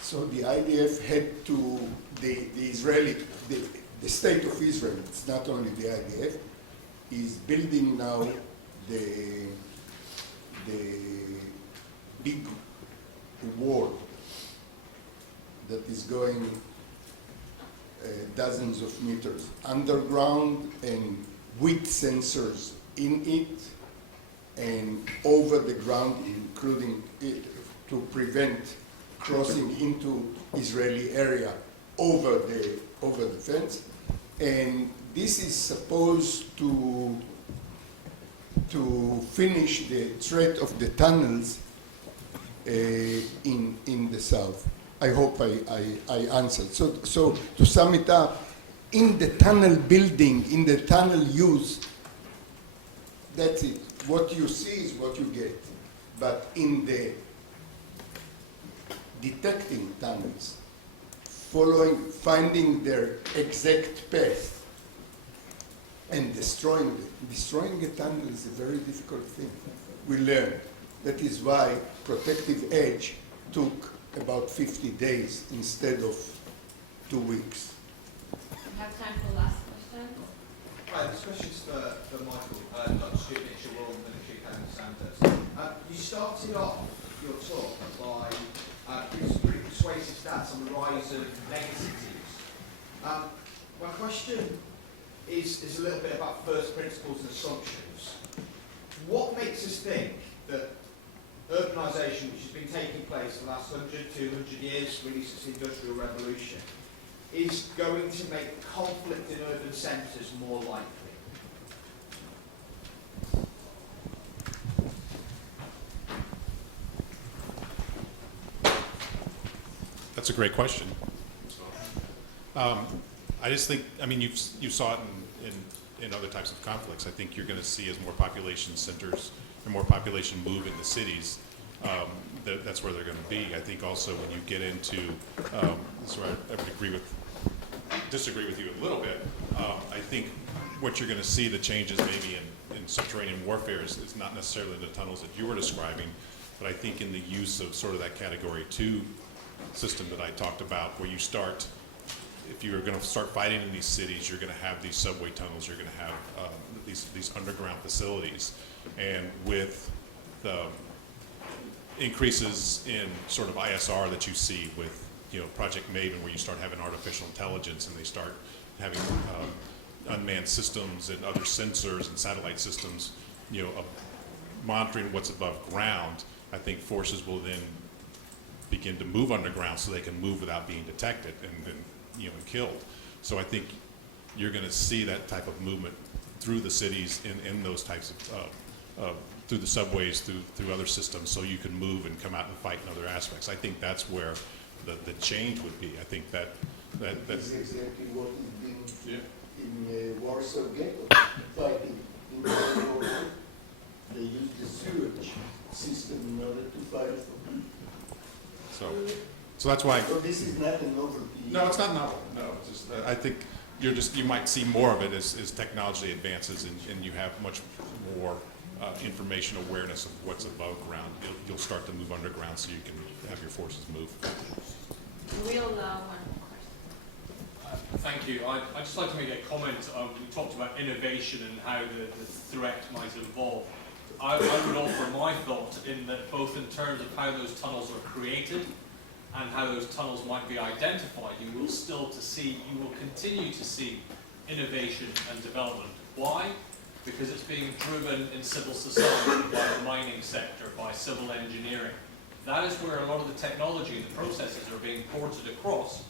So the IDF had to, the state of Israel, it's not only the IDF, is building now the big wall that is going dozens of meters underground, and with sensors in it and over the ground, including it to prevent crossing into Israeli area over the fence. And this is supposed to finish the threat of the tunnels in the south. I hope I answered. So to sum it up, in the tunnel building, in the tunnel use, that's it. What you see is what you get. But in the detecting tunnels, finding their exact path, and destroying them. Destroying a tunnel is a very difficult thing. We learned. That is why protective edge took about 50 days instead of 2 weeks. We have time for the last question. Hi, this question's for Michael, Dr. Stuart Mitchell, Royal Military Academy Sandhurst. You started off your talk by giving some pretty persuasive stats on the rise of megacities. My question is a little bit about first principles and assumptions. What makes us think that urbanisation, which has been taking place for the last 100, 200 years, really since the Industrial Revolution, is going to make conflict in urban centres more likely? That's a great question. I just think, I mean, you saw it in other types of conflicts. I think you're going to see as more population centers and more population move into cities, that's where they're going to be. I think also when you get into, this is where I would disagree with you a little bit. I think what you're going to see, the changes maybe in subterranean warfare is not necessarily the tunnels that you were describing, but I think in the use of sort of that category 2 system that I talked about, where you start, if you're going to start fighting in these cities, you're going to have these subway tunnels, you're going to have these underground facilities, and with the increases in sort of ISR that you see with, you know, Project Maven, where you start having artificial intelligence and they start having unmanned systems and other sensors and satellite systems, you know, monitoring what's above ground, I think forces will then begin to move underground so they can move without being detected and you know, killed. So I think you're going to see that type of movement through the cities in those types of through the subways, through other systems, so you can move and come out and fight in other aspects. I think that's where the change would be. I think that's exactly what is being in Warsaw Ghetto fighting in the World War I. They used the sewage system in order to fight. So that's why. So this is not a novelty. No, it's not novel. No, it's just, I think you might see more of it as technology advances and you have much more information awareness of what's above ground. You'll start to move underground so you can have your forces move. We'll one question. Thank you. I'd just like to make a comment. We talked about innovation and how the threat might evolve. I would offer my thought in that both in terms of how those tunnels are created and how those tunnels might be identified, you will continue to see innovation and development. Why? Because it's being driven in civil society by the mining sector, by civil engineering. That is where a lot of the technology and the processes are being ported across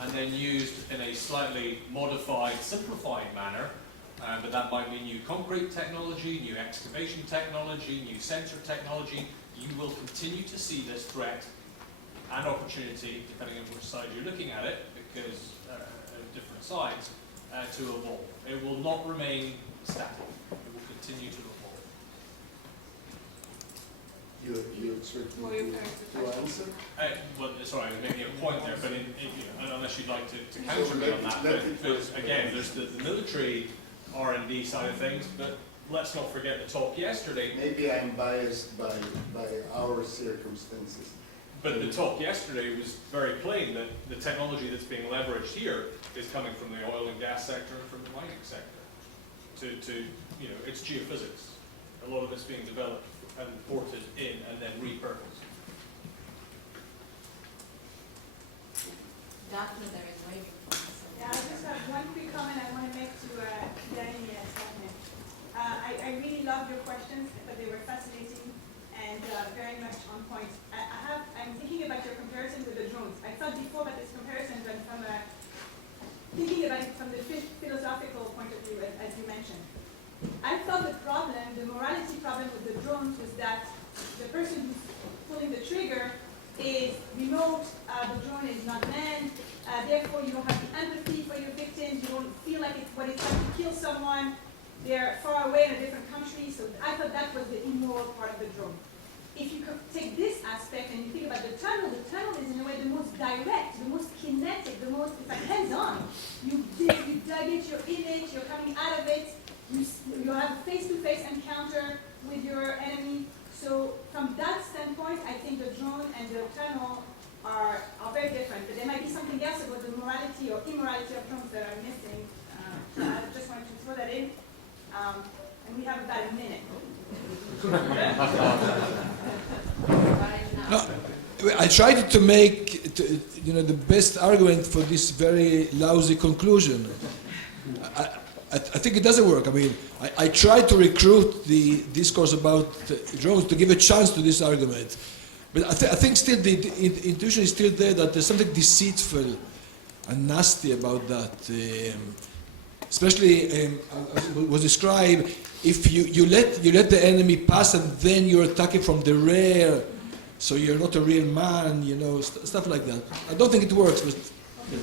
and then used in a slightly modified, simplified manner. But that might mean new concrete technology, new excavation technology, new sensor technology. You will continue to see this threat and opportunity, depending on which side you're looking at it, because different sides, to evolve. It will not remain static. It will continue to evolve. You expect Well, me you're to answer? Well, sorry, I was making a point there, but unless you'd like to counter me on that. But again, there's the military R&D side of things, but let's not forget the talk yesterday. Maybe I'm biased by our circumstances. But the talk yesterday was very plain that the technology that's being leveraged here is coming from the oil and gas sector and from the mining sector. It's geophysics. A lot of it's being developed and ported in and then repurposed. Doctor, there is waiting for us. Yeah, I just have one quick comment I want to make to Danny and Statman. I really loved your questions, but they were fascinating and very much on point. I'm thinking about your comparison with the drones. I thought before about this comparison, but thinking about it from the philosophical point of view, as you mentioned. I thought the morality problem with the drones was that the person who's pulling the trigger is remote, the drone is not manned, therefore you don't have the empathy for your victims, you don't feel like it's what it's like to kill someone, they're far away in a different country, so I thought that was the immoral part of the drone. If you take this aspect and you think about the tunnel is in a way the most direct, the most kinetic, the most, it's like hands-on. You dug it, you're in it, you're coming out of it, you have a face-to-face encounter with your enemy. So from that standpoint, I think the drone and the tunnel are very different. But there might be something else about the morality or immorality of drones that I'm missing. I just wanted to throw that in. And we have about a minute. No, I tried to make the best argument for this very lousy conclusion. I think it doesn't work. I mean, I tried to recruit the discourse about drones to give a chance to this argument. But I think still the intuition is still there that there's something deceitful and nasty about that. Especially, as it was described, if you let the enemy pass and then you're attacking from the rear, so you're not a real man, stuff like that. I don't think it works, but... Yeah.